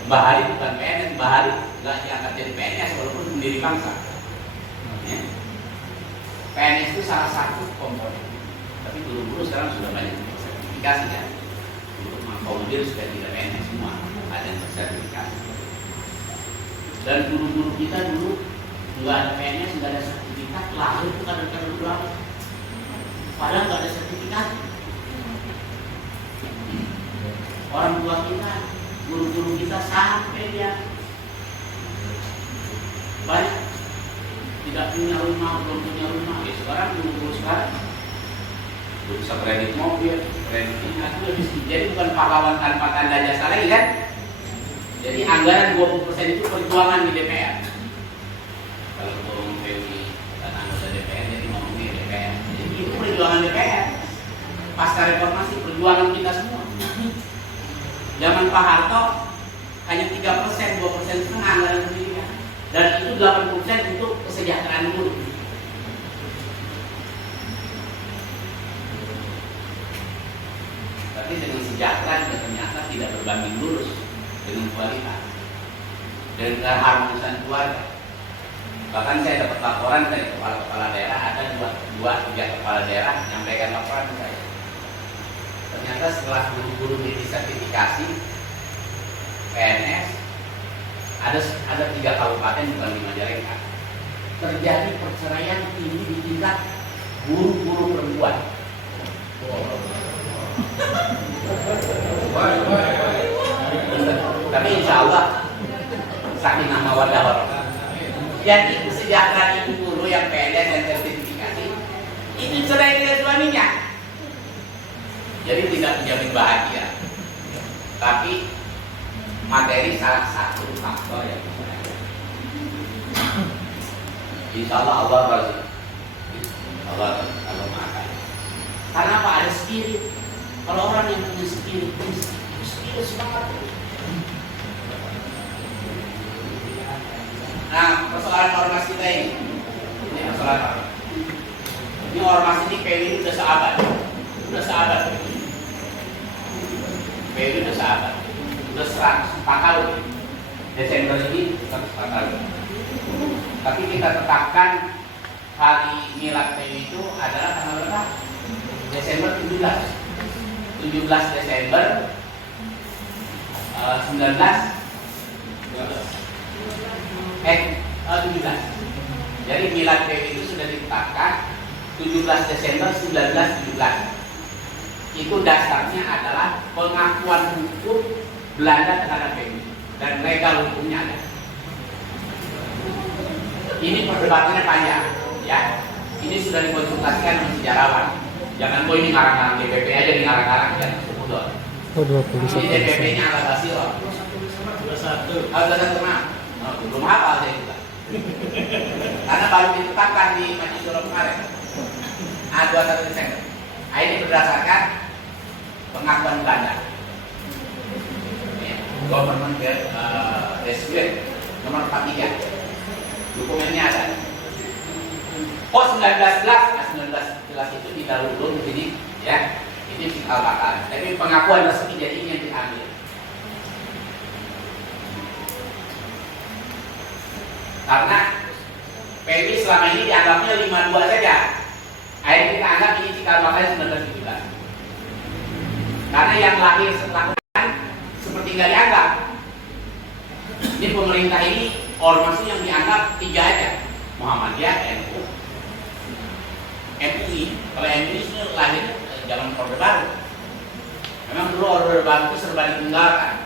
Mbah Hari bukan PNS, Mbah Hari nggak diangkat jadi PNS walaupun pendiri bangsa, ya. PNS itu salah satu komponen, tapi dulu sekarang sudah banyak sertifikasi ya. Untuk mengakomodir sudah tidak PNS semua, ada yang sertifikasi. Dan guru-guru kita dulu nggak ada PNS, nggak ada sertifikat, lahir itu kadang-kadang ulama, padahal nggak ada sertifikat. Orang tua kita, guru-guru kita sampai dia banyak tidak punya rumah, belum punya rumah. Ya sekarang guru-guru sekarang bisa kredit mobil, kredit ini, jadi bukan pahlawan tanpa tanda jasa lagi kan? Jadi anggaran 20% itu perjuangan di DPR. Kalau turun PUI dan anggota DPR, jadi ngomongin DPR. Jadi itu perjuangan DPR. Pasca reformasi perjuangan kita semua. Zaman Pak Harto hanya 3%, 2% setengah anggaran pendidikan. Dan itu 80% untuk kesejahteraan guru. Tapi dengan sejahtera ternyata tidak berbanding lurus dengan kualitas, dengan keharmonisan keluarga. Bahkan saya dapat laporan dari kepala daerah, ada 2-3 kepala daerah menyampaikan laporan ke saya. Ternyata setelah guru-guru disertifikasi PNS, ada 3 kabupaten bukan di Majalengka. terjadi perceraian tinggi di tingkat guru-guru perempuan. Tapi insya Allah sakinah mawaddah warahmah. Jadi kesejahteraan ibu guru yang PNS dan sertifikasi itu cerai dengan suaminya. Jadi tidak menjamin bahagia. Tapi materi salah satu faktor yang insya Allah berhasil. Allah maafkan. Karena apa? Ada spirit. Kalau orang yang punya spirit semangat. Nah, persoalan ormas kita ini masalah apa? Ini ormas ini PWI udah seabad. PWI udah seabad. Udah 104 tahun. Desember ini 104 tahun. Tapi kita tetapkan hari milad PWI itu adalah tanggal berapa? Desember 17 Desember 17. Jadi milad PWI itu sudah ditetapkan 17 Desember 1917. Itu dasarnya adalah pengakuan hukum Belanda terhadap PWI dan legal hukumnya ada. Ini perdebatannya panjang, ya. Ini sudah dikonsultasikan dengan sejarawan. Jangan ini ngarang-ngarang DPP aja, ngarang-ngarang jangan sebut. Ini DPP-nya ala Basiro. 21. Belum hafal saya juga. Karena baru ditetapkan di Majelis Syuro kemarin. 21 Desember. Ini berdasarkan pengakuan Belanda. Government Decree nomor 43. Dokumennya ada. 1911 itu didahului di sini, ya. Ini cikal bakal. Tapi pengakuan resmi jadi ini yang diambil. Karena PWI selama ini dianggapnya 52 saja. Akhirnya kita anggap ini cikal bakal 1917. Karena yang lahir setelah seperti nggak dianggap. Ini pemerintah ini ormas yang dianggap 3 aja. Muhammadiyah, NU, MUI. Kalau MUI itu lahir zaman Orde Baru. Memang dulu Orde Baru itu serba ditunggalkan.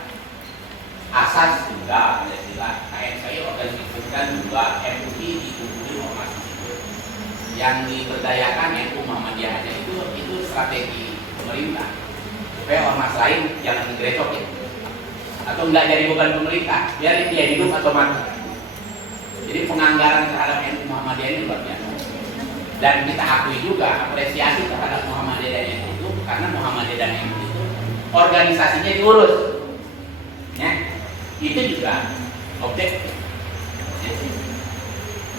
Asas tunggal, Pancasila. KNSI organisasikan juga, MUI ditunggu ormas itu. Yang diberdayakan NU Muhammadiyah aja itu strategi pemerintah supaya ormas lain jangan digrecokin atau enggak jadi beban pemerintah, biar dia hidup atau mati. Jadi penganggaran terhadap NU Muhammadiyah ini luar biasa. Dan kita akui juga apresiasi terhadap Muhammadiyah dan NU itu karena Muhammadiyah dan NU itu organisasinya diurus. Ya. Itu juga objektif. Ya.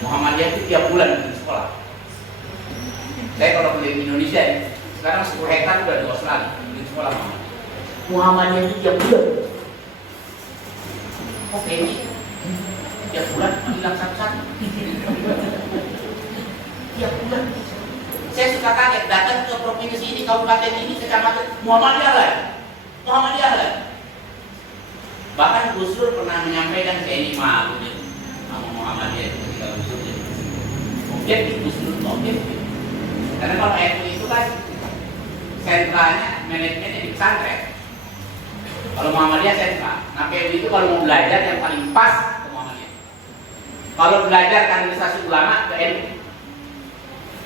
Muhammadiyah itu tiap bulan di sekolah. Saya kalau di Indonesia sekarang 10 hektar sudah di Australia di sekolah Muhammadiyah itu tiap bulan. Oke ini tiap bulan hilang satu-satu. Tiap bulan. Saya suka kaget datang ke provinsi ini, kabupaten ini, kecamatan Muhammadiyah lah. Bahkan Gus Dur pernah menyampaikan saya ini malu nih sama Muhammadiyah itu ketika Gus Dur jadi objektif, Gus Dur objektif. Karena kalau NU itu kan sentralnya manajemennya di pesantren. Kalau Muhammadiyah sentral. Nah PWI itu kalau mau belajar yang paling pas ke Muhammadiyah. Kalau belajar kaderisasi ulama ke NU.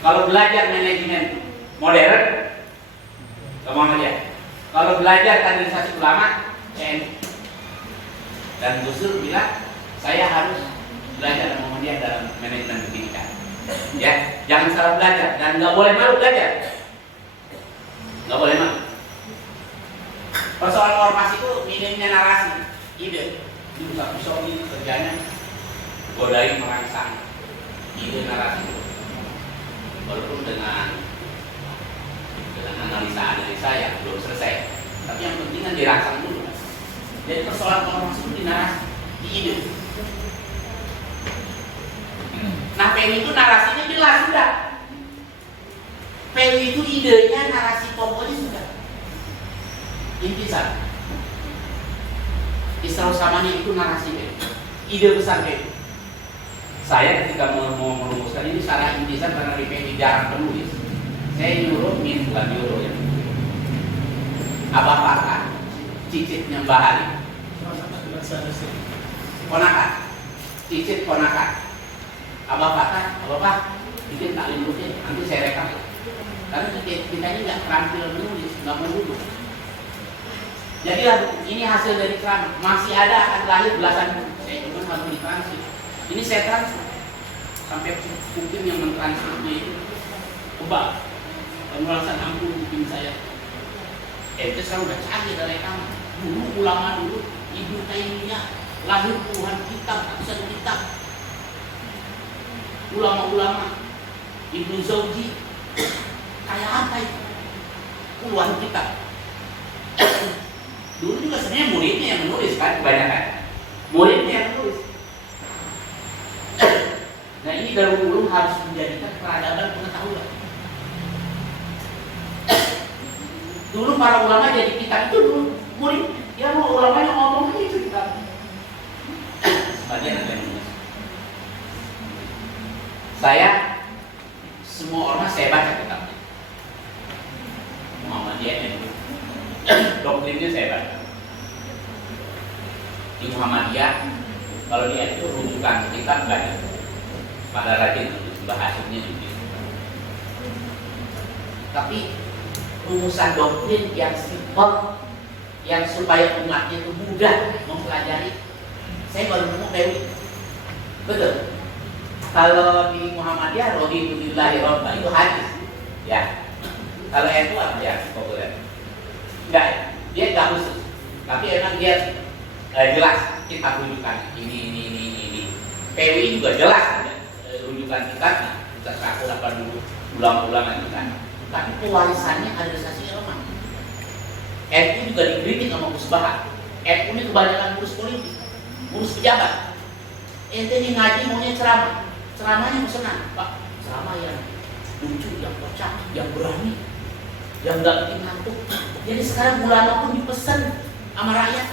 Kalau belajar manajemen modern ke Muhammadiyah. Kalau belajar kaderisasi ulama ke NU. Dan Gus Dur bilang saya harus belajar Muhammadiyah dalam manajemen pendidikan. Ya, jangan salah belajar dan nggak boleh malu belajar. Nggak boleh malu. Persoalan ormas itu minimnya narasi, ide. Ini usah ini kerjanya godain merangsang ide narasi itu. Walaupun dengan analisa yang belum selesai, tapi yang penting kan dirangsang dulu. Jadi persoalan ormas itu di narasi, di ide. Nah PWI itu narasinya jelas sudah. PWI itu idenya narasi pokoknya sudah. Intisar. Isra Samanya itu narasi PWI. Ide besar PWI. Saya ketika mau penulisan karena di PI jarang penulis. Saya nyuruh bukan nyuruh ya. Abah Fakar, cicitnya Mbah Ali. Ponakan, cicit ponakan. Abah Fakar, Abah Pak, bikin taklim dulu, nanti saya rekam. Karena kita ini nggak terampil menulis, nggak mau duduk. Jadi ini hasil dari ceramah. Masih ada akan lahir belasan buku. Saya cuma harus ditranslate. Ini saya transfer sampai mungkin yang mentransfernya itu kebal. Penulasan ampun mungkin saya. Itu sekarang udah canggih dari kamu. Dulu ulama dulu, Ibnu Taimiyah lahir puluhan kitab, ratusan kitab. Ulama-ulama, Ibnu Jauzi, kayak apa itu? Puluhan kitab. Dulu juga sebenarnya muridnya yang menulis kan, kebanyakan. Muridnya yang menulis. Nah ini Darul Ulum harus menjadikan peradaban pengetahuan. Dulu para ulama jadi kitab itu dulu murid, ya ulamanya ngomong itu kitab. Sebagian ada yang menulis. Saya semua orang saya baca kitabnya. Muhammadiyah itu doktrinnya saya baca. Di Muhammadiyah kalau dia itu rujukan kitab banyak. Pada rajin bahasanya juga. Tapi rumusan doktrin yang simpel, yang supaya umatnya itu mudah mempelajari. Saya baru nemu Dewi. Betul. Kalau di Muhammadiyah raditu billahi rabba itu hadis. Ya. Kalau itu apa ya populer? Enggak, dia enggak khusus. Tapi emang dia jelas kita rujukan ini. PWI juga jelas rujukan kitabnya. Kita sakur apa dulu ulang-ulang itu kan. Tapi pewarisannya kaderisasi lemah. NU juga dikritik sama Gus Bahar. NU ini kebanyakan ngurus politik, ngurus pejabat. Ente ini ngaji maunya ceramah. Ceramahnya pesanan, Pak. Ceramah yang lucu, yang kocak, yang berani, yang gak bikin ngantuk. Jadi sekarang ulama pun dipesan sama rakyat.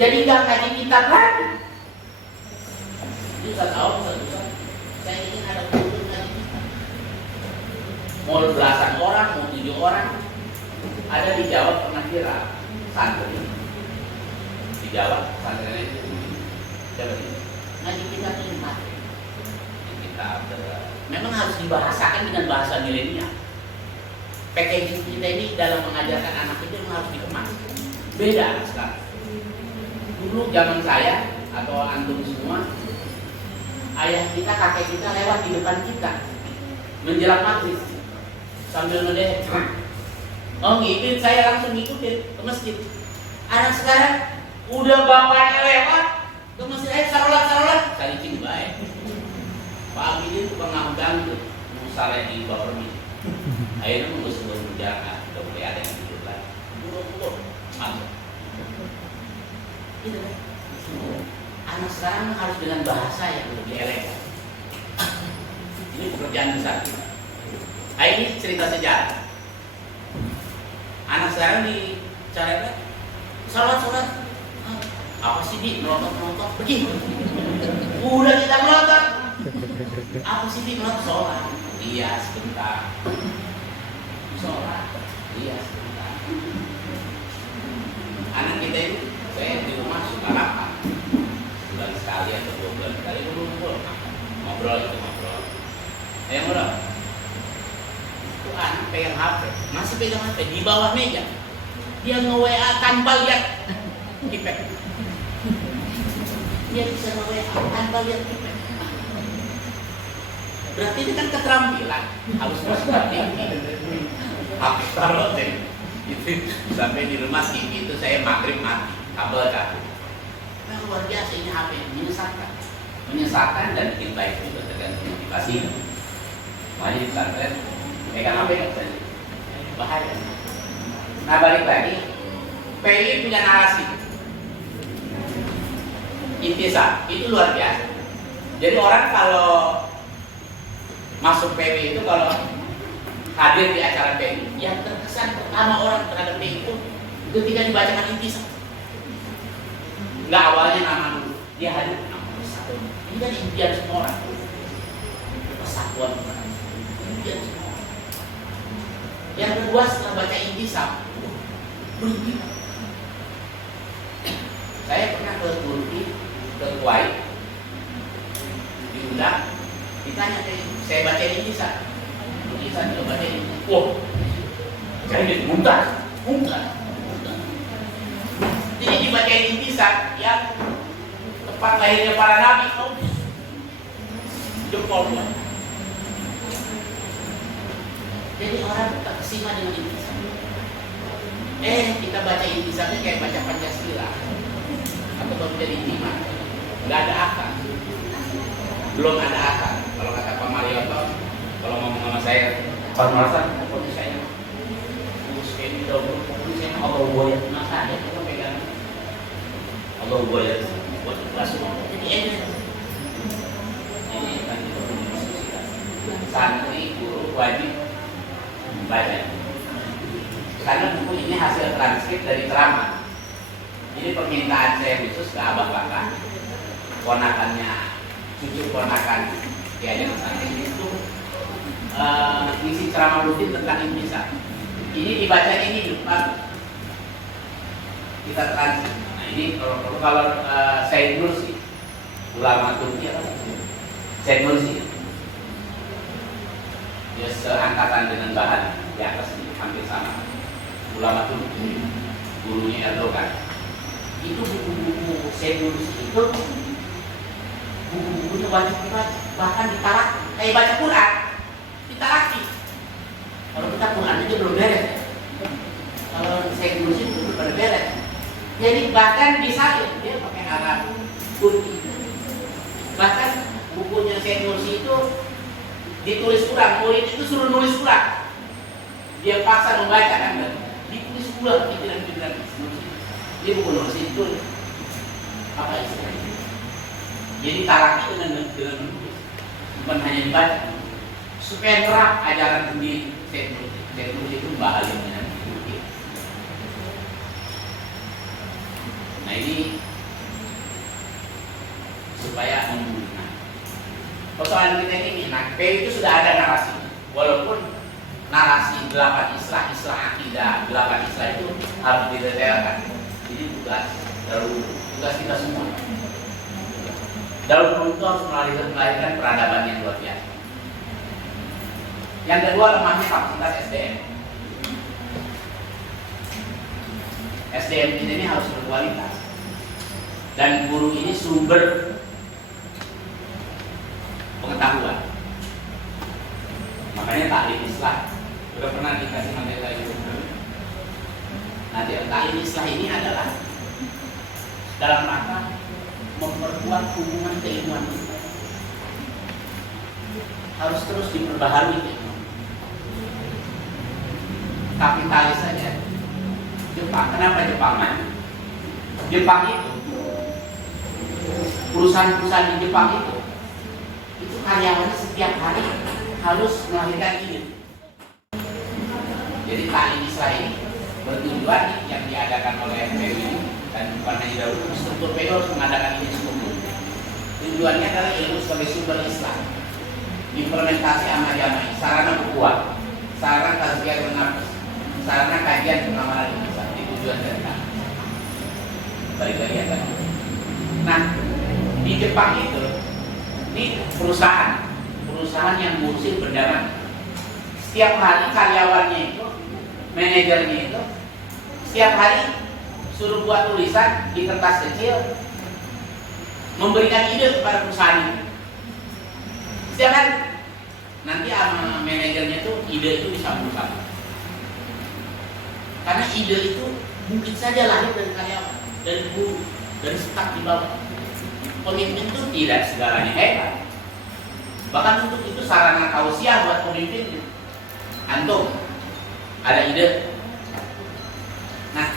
Jadi gak ngaji kitab lagi. Ini saya tahu, saya ingin ada kultur ngaji kitab. Mau belasan orang, mau 7 orang. Ada di Jawa pernah viral santri. Di Jawa santrinya itu coba ini ngaji kitab itu mati. Kitab memang harus dibahasakan dengan bahasa milenial. Packaging kita ini dalam mengajarkan anak itu harus dikemas. Beda sekarang. Dulu zaman saya atau antum semua, ayah kita, kakek kita lewat di depan kita menjelang maghrib sambil ngedeh. Oh ngikutin, saya langsung ngikutin ke masjid. Anak sekarang udah bapaknya lewat ke masjid, sarolat, saya cing baik. Pak ini tukang nganggang tuh, musalah di bawah ini. Akhirnya mengusung jarak, udah mulai ada yang duduk lagi. Duduk, masuk. Gitu. Anak sekarang harus dengan bahasa yang lebih elegan. Ini pekerjaan besar kita. Ini cerita sejarah. Anak sekarang di cara sholat. Apa sih di melotot begini? Udah kita melotot. Apa sih di melotot sholat? Iya sebentar. Sholat. Iya sebentar. Anak kita ini, saya di rumah suka rapat. Bulan sekali atau 2 bulan sekali ngobrol. Ayo ngobrol. Itu anak pegang HP, masih pegang HP di bawah meja. Dia nge-WA tanpa lihat keypad. Dia bisa nge-WA tanpa lihat keypad. Berarti ini kan keterampilan, harus tinggi. HP taruh itu sampai di rumah TV itu saya maghrib mati, kabel jatuh. Nah, luar biasa ini HP menyesatkan dan bikin baik juga tergantung motivasi. Makanya di pesantren pegang HP nggak bisa, bahaya. Nah balik lagi, PI punya narasi intisab itu luar biasa. Jadi orang kalau masuk PI itu, kalau hadir di acara PI, yang terkesan pertama orang terhadap PI itu ketika dibacakan intisab. Nggak awalnya nama dulu, dia hadir nama satu. Ini kan impian semua orang. Yang kedua setelah baca intisab, berhenti. Saya pernah ke Turki, ke Kuwait, diundang, ditanya saya baca intisab, tulisan juga baca intisab. Wah, saya jadi muntah. Jadi dibaca intisab yang tempat lahirnya para nabi, jempolnya. Jadi orang tak kesima dengan intisab. Kita baca intisabnya kayak baca Pancasila atau baca jadi iman. Nggak ada akar, belum ada akar. Kalau kata Pak Marioto, kalau ngomong sama saya, Pak Marasa, pokoknya saya urus ini dulu, pokoknya saya Allah buaya. Masa ada kita pegang Allah buaya buat langsung. Jadi enak. Ini kan kita berdiskusikan. Santri, guru wajib baca. Karena buku ini hasil transkrip dari ceramah. Jadi permintaan saya khusus ke abah bapak, ponakannya, cucu ponakan, ya yang sana itu isi ceramah rutin tentang intisab. Ini dibaca ini depan kita transkrip. Nah ini kalau Said Nursi, ulama Turki apa? Said Nursi, dia seangkatan dengan Bahan di atas ini, hampir sama. Ulama Turki, gurunya Erdogan. Itu buku-buku Said Nursi itu buku-bukunya wajib dibaca, bahkan ditalak kayak baca Quran, ditalaki. Kalau kita Quran aja belum beres, kalau Said Nursi itu belum beres. Jadi bahkan disalin, dia pakai Arab Turki. Bahkan bukunya Said Nursi itu ditulis ulang, murid itu suruh nulis ulang. Dia paksa membaca kan, ditulis ulang pikiran-pikiran Nursi. Dia buku Nursi itu apa istilahnya? Jadi taraki dengan menulis, bukan hanya dibaca, supaya terang ajaran sendiri. Said Nursi itu bahaya dengan Turki. Nah ini supaya membunuh. Persoalan kita ini, nah P itu sudah ada narasi, walaupun narasi 8 islah akidah, 8 islah itu harus didetailkan. Jadi tugas kita semua. Dalam itu harus melahirkan peradaban yang luar biasa. Yang kedua, lemahnya kapasitas SDM. SDM ini harus berkualitas. Dan guru ini sumber pengetahuan. Makanya taklim islah sudah pernah dikasih materi itu. Nanti taklim islah ini adalah dalam rangka memperkuat hubungan keilmuan kita. Harus terus diperbaharui. Kapitalis saja. Jepang, kenapa Jepang maju? Jepang itu, perusahaan-perusahaan di Jepang itu karyawannya setiap hari harus melahirkan ide. Jadi taklim islah ini bertujuan yang diadakan oleh PWI dan bukan hanya dahulu struktur PWI harus mengadakan ini struktur. Tujuannya adalah ilmu sebagai sumber Islam, implementasi amal-amal, sarana berkuat, sarana tazkiyah nafs, sarana kajian pengamalan Islam. Itu tujuan dari kami. Balik lagi ya kan. Nah di Jepang itu ini perusahaan yang ngurusin benda mati. Setiap hari karyawannya itu, manajernya itu, setiap hari suruh buat tulisan di kertas kecil, memberikan ide kepada perusahaan itu. Setiap hari, nanti sama manajernya itu ide itu disambung-sambung. Karena ide itu mungkin saja lahir dari karyawan, dari guru, dari staf di bawah. Pemimpin itu tidak segalanya hebat. Bahkan untuk itu sarana tausiah buat pemimpin. Antum ada ide. Nah,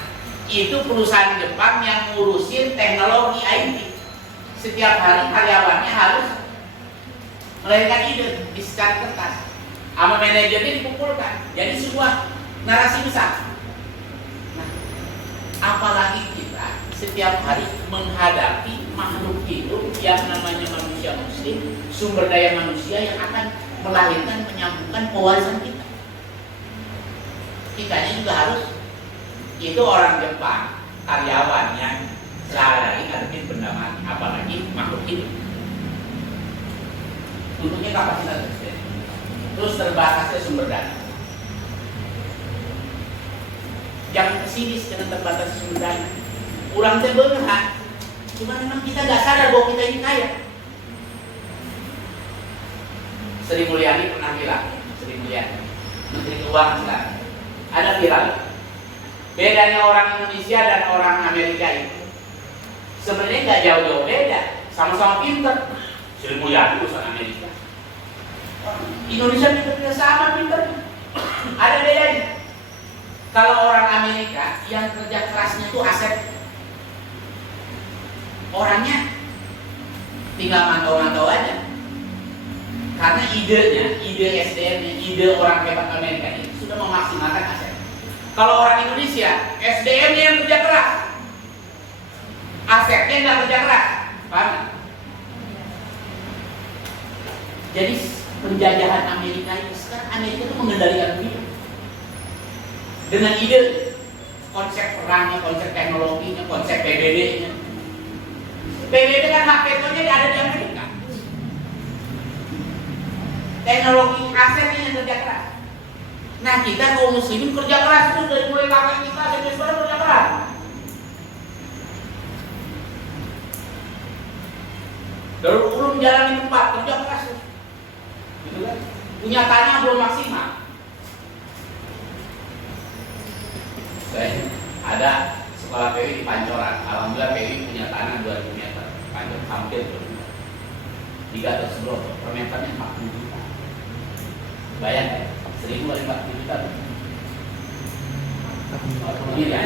itu perusahaan Jepang yang ngurusin teknologi IT. Setiap hari karyawannya harus melahirkan ide di secara kertas. Sama manajernya dikumpulkan. Jadi sebuah narasi besar. Nah, apalagi kita setiap hari menghadapi makhluk hidup yang namanya manusia muslim, sumber daya manusia yang akan melahirkan, menyambungkan pewarisan kita. kitanya juga harus. Itu orang Jepang, karyawan yang sehari-hari ngadepin benda mati, apalagi makhluk hidup. Untungnya kapasitas SDM. Terus terbatasnya sumber daya. Jangan pesimis dengan terbatasnya sumber daya. Ulang teh bener, cuma memang kita nggak sadar bahwa kita ini kaya. Sri Mulyani pernah bilang, Sri Mulyani, Menteri Keuangan sekarang, ada viral. Bedanya orang Indonesia dan orang Amerika itu sebenarnya nggak jauh-jauh beda, sama-sama pinter. Sri Mulyani urusan Amerika, Indonesia pinter sama pinter. Ada bedanya. Kalau orang Amerika yang kerja kerasnya itu aset, orangnya tinggal mantau-mantau aja. Karena ide SDM-nya, ide orang hebat Amerika ini sudah memaksimalkan aset. Kalau orang Indonesia, SDM-nya yang kerja keras, asetnya nggak kerja keras, paham? Jadi penjajahan Amerika itu sekarang Amerika itu mengendalikan dunia dengan ide, konsep perangnya, konsep teknologinya, konsep PBB-nya. PBB kan hak vetonya ada di Amerika. Teknologi asetnya yang kerja keras. Nah kita kaum muslimin kerja keras itu dari mulai kakek kita sampai sekarang kerja keras. Dari dulu menjalani tempat kerja keras, gitu kan? Punya tanah belum maksimal. Saya ada sekolah PWI di Pancoran. Alhamdulillah PWI punya tanah 2000 meter, Pancoran hampir 3 atau sebelum per meternya 40 juta. Bayang 1.000 kali 40 juta. Ini ya.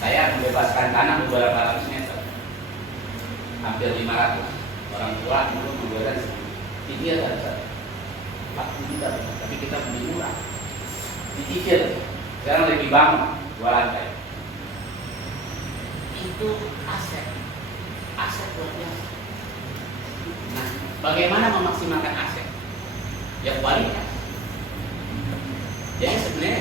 Saya membebaskan tanah beberapa ratus meter, hampir 500. Orang tua dulu membebaskan tinggi ada 40 juta, tapi kita beli murah, dicicil. Sekarang lebih bangun 2 lantai. Itu aset luar biasa. Nah, bagaimana memaksimalkan aset? Ya kualitas. Jadi sebenarnya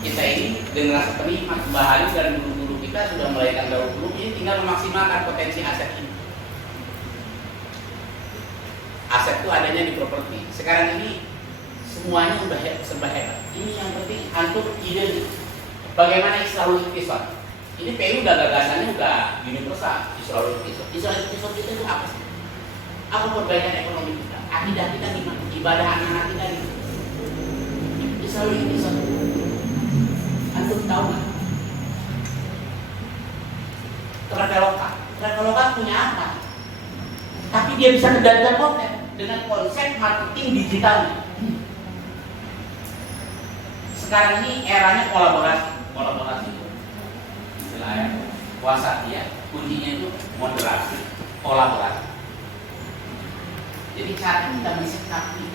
kita ini generasi penikmat bahari dan guru-guru kita sudah melahirkan daur ulang, ini tinggal memaksimalkan potensi aset ini. Aset itu adanya di properti. Sekarang ini semuanya udah serba hebat. Ini yang penting antum ide bagaimana Islahul Iqtisad. Ini PU udah gagasannya udah universal. Islahul Iqtisad. Islahul Iqtisad itu apa sih? Apa perbaikan ekonomi kita? Akidah kita gimana? Ibadah anak-anak kita gimana? Islahul Iqtisad. Antum tahu nggak? Traveloka punya apa? Tapi dia bisa kendalikan konten dengan konsep marketing digitalnya. Sekarang ini eranya kolaborasi itu. Istilahnya wasatiyah, kuncinya itu moderasi, kolaborasi. Jadi cara kita mensikapi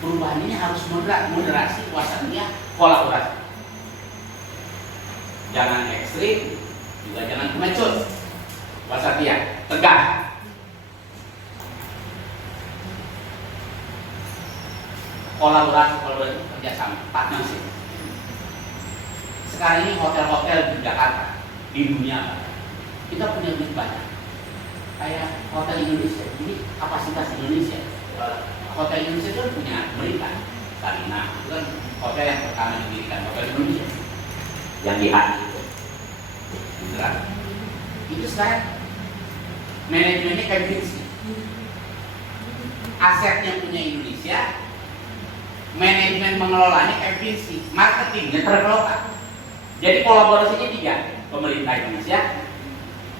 perubahan ini harus moderasi, wasatiyah, kolaborasi. Jangan ekstrim, juga jangan kemecut. Wasatiyah, tegak. Kolaborasi kerjasama, partnership. Sekarang ini hotel-hotel di Jakarta, di dunia kita punya duit banyak. Kayak hotel Indonesia, ini kapasitas Indonesia. Hotel Indonesia itu punya berikan, Sarinah itu kan hotel yang pertama didirikan, hotel Indonesia yang di hati itu. Beneran? Itu sekarang manajemennya kayak bisnis. Asetnya punya Indonesia, manajemen mengelolanya kayak bisnis, marketingnya terkelola. Jadi kolaborasinya 3, pemerintah Indonesia,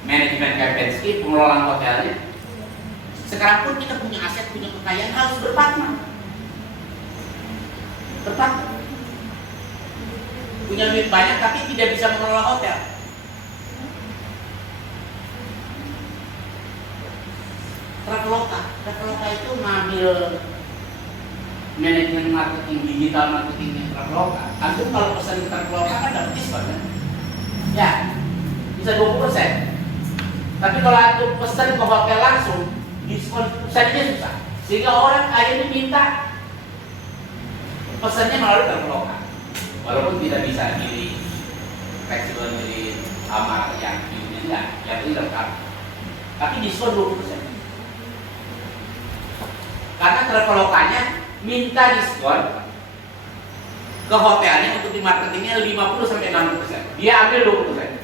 manajemen Kempinski, pengelolaan hotelnya. Sekarang pun kita punya aset, punya kekayaan harus berpartner. Punya duit banyak tapi tidak bisa mengelola hotel. Traveloka itu ngambil manajemen marketing, digital marketingnya Traveloka. Antum kalau pesan di Traveloka kan dapat diskon kan? Ya, bisa 20%. Tapi kalau antum pesan ke hotel langsung, diskon pesannya susah. Sehingga orang akhirnya minta Pesannya melalui Traveloka. Walaupun tidak bisa pilih fleksibel pilih sama yang pilihnya enggak, yang ini lengkap. Tapi diskon 20%. Karena Travelokanya minta diskon ke hotelnya untuk di marketingnya 50-60%. Dia ambil 20%.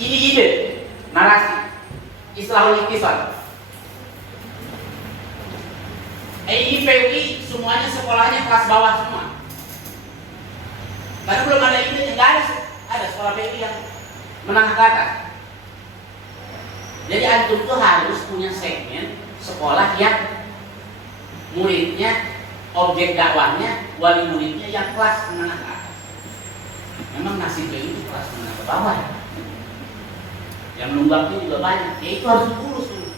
Ini ide, narasi, islahul iktisad. PUI semuanya sekolahnya kelas bawah semua. Karena belum ada ide, nggak ada sekolah PUI yang menengah ke atas. Jadi antum tuh harus punya segmen sekolah yang muridnya, objek dakwahnya, wali muridnya yang kelas menengah ke atas. Memang nasib PUI itu kelas menengah ke bawah. Yang nunggaknya juga banyak. Ya itu harus diurus dulu.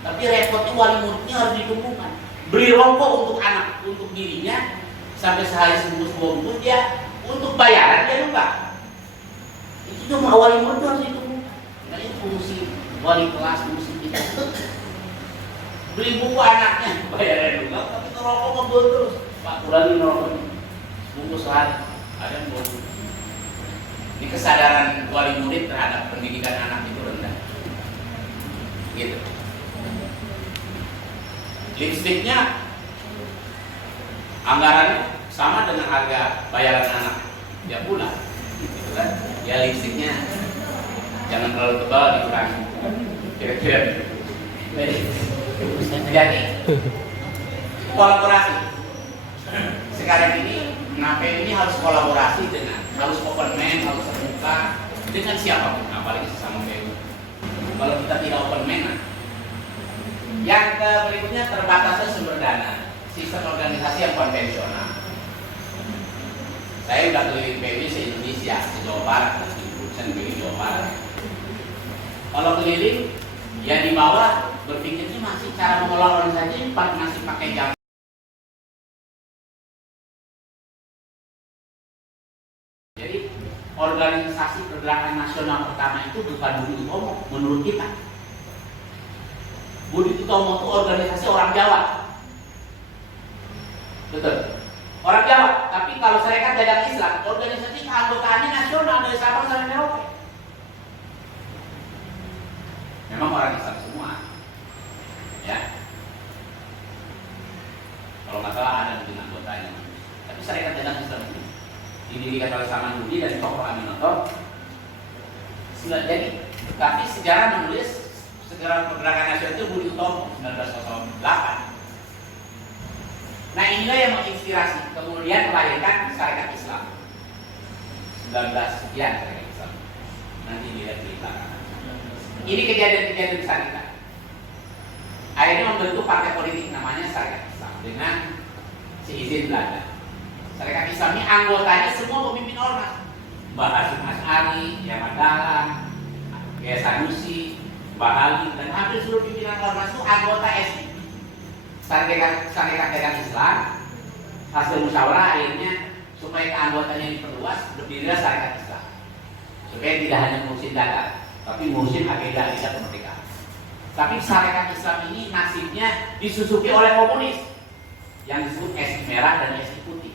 Tapi repotnya wali muridnya harus ditumbuhkan. Beli rokok untuk anak, untuk dirinya sampai sehari sebungkus 2 bungkus dia untuk bayaran dia nunggak. Itu cuma wali murid harus ditumbuhkan. Nah itu fungsi wali kelas, fungsi kita. Beli buku anaknya bayaran nunggak, tapi itu rokok ngebul terus. Pak kurangi rokoknya. Bungkus sehari, ada yang 2 bungkus. Ini kesadaran wali murid terhadap pendidikan anak itu rendah. Gitu. Lipstiknya anggarannya sama dengan harga bayaran anak tiap bulan, gitu kan? Ya lipstiknya jangan terlalu tebal dikurangi, kira-kira. Jadi kolaborasi. Sekarang ini NAPE ini harus kolaborasi dengan, harus open man, harus terbuka dengan siapapun, apalagi sesama PU. Kalau kita tidak open man, nah. Yang berikutnya terbatasnya sumber dana, sistem organisasi yang konvensional. Saya sudah keliling PUI se-Indonesia, se-Jawa Barat, urusan PUI Jawa Barat. Kalau keliling, ya di bawah berpikirnya masih cara mengelola organisasi masih pakai jam. Jadi organisasi pergerakan nasional pertama itu bukan Budi Utomo menurut kita. Budi Utomo itu organisasi orang Jawa. Betul. Orang Jawa, tapi kalau Serikat Dagang Islam, organisasi keanggotaannya nasional dari Sabang sampai Merauke. Memang orang Islam semua. Ya. Kalau nggak salah ada mungkin anggotanya. Tapi Serikat Dagang Islam ini didirikan oleh Samanhudi dan Tokoh Aminoto. Jadi, tapi sejarah menulis sejarah pergerakan nasional itu Budi Utomo 1908. Nah inilah yang menginspirasi kemudian melahirkan Syarikat Islam 19 sekian Syarikat Islam. Nanti dilihat di belakang. Ini kejadian-kejadian besar kita. Akhirnya membentuk partai politik namanya Syarikat Islam dengan seizin Belanda. Syarikat Islam ini anggotanya semua pemimpin ormas. Mbah Hasyim Asy'ari, Ahmad Dahlan, Kiai Sanusi, Mbah Ali, dan hampir seluruh pimpinan ormas itu anggota SI. Syarikat Dagang Islam hasil musyawarah akhirnya supaya keanggotaannya diperluas, berdirilah Syarikat Islam supaya tidak hanya ngurusin dagang tapi ngurusin agenda kemerdekaan. Tapi Syarikat Islam ini nasibnya disusupi oleh komunis yang disebut SI merah dan SI putih.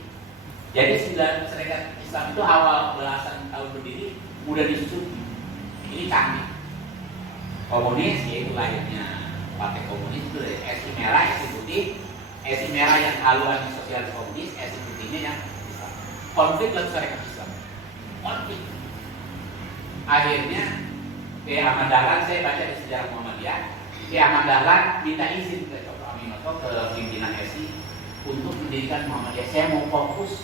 Jadi Syarikat Islam itu awal belasan tahun berdiri mudah disusupi. Ini canggih. Komunis yaitu lahirnya Partai Komunis itu dari SI merah, SI putih. SI merah yang haluan sosialis komunis, SI putihnya yang Islam. Konflik dalam Syarikat Islam. Konflik. Akhirnya Kiai Ahmad Dahlan, saya baca di sejarah Muhammadiyah, Kiai Ahmad Dahlan minta izin ke Tokoh Aminoto, ke pimpinan SI untuk mendirikan Muhammadiyah. Saya mau fokus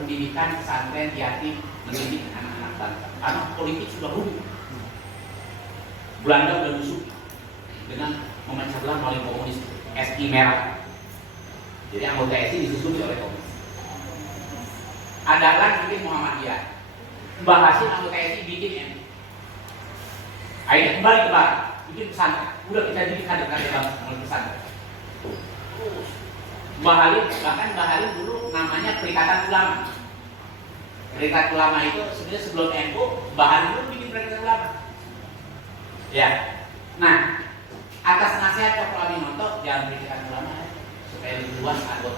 pendidikan pesantren yatim, mendidik anak-anak bangsa. Karena politik sudah rumit. Belanda sudah busuk dengan memecah belah melalui komunis SI merah. Jadi anggota SI disusun oleh komunis. Adalah bikin Muhammadiyah. Mbah Hasyim anggota SI bikin MI. Akhirnya kembali ke barat, bikin pesantren. Udah kita jadi kader-kader bangsa melalui pesantren. Mbah Halim, bahkan Mbah Halim dulu namanya Perikatan Ulama. Perikatan Ulama itu sebenarnya sebelum NU, Mbah Halim dulu bikin Perikatan Ulama. Ya, nah atas nasihat Tokoh Aminoto jangan Perikatan Ulama supaya lebih luas anggota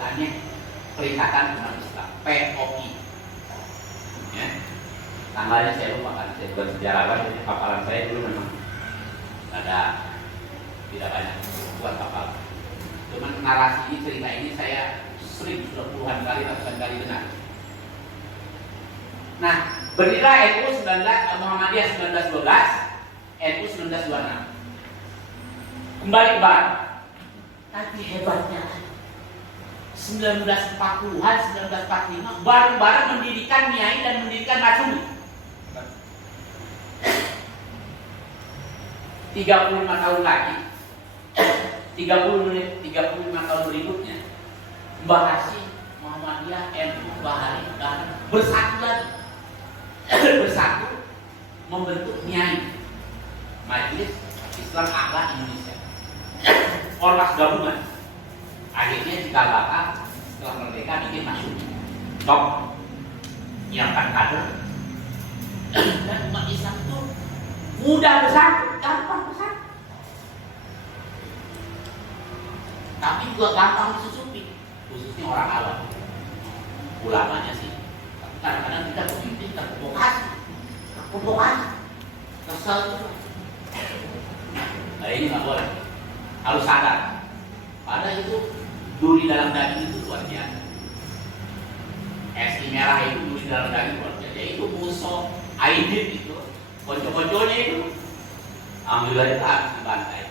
Perikatan Umat Islam, POI. Ya. Tanggalnya saya lupa kan, saya bukan sejarawan, jadi hafalan saya dulu memang ada tidak banyak, bukan hafal. Cuman narasi ini, cerita ini saya sering, sudah puluhan kali, ratusan kali dengar. Nah, berdirilah NU Muhammadiyah 1912, NU 1926. Kembali ke Barat. Tapi hebatnya 1940-an, 1945 bareng-bareng mendirikan Nyai dan mendirikan Matsumi. 35 tahun lagi, 35 tahun berikutnya, Mbah Hashim, Muhammadiyah, NU, Bahari, bersatu lagi. Bersatu membentuk Nyai, Majelis Islam Akhlak Indonesia. Ormas gabungan. Akhirnya cikal bakal setelah merdeka bikin Masyumi. Top, nyiapkan kader. Dan umat Islam itu mudah bersatu, gampang bersatu. Tapi juga gampang disusupi, khususnya orang awam. Ulamanya sih. Tapi kadang-kadang kita pemimpin terprovokasi, kesel itu. Nah ini nggak boleh. Harus sadar. Padahal itu duri dalam daging itu luar biasa. Es merah itu duri dalam daging luar biasa. Itu musuh Aidit itu, konco-konconya itu. Alhamdulillah itu habis dibantai.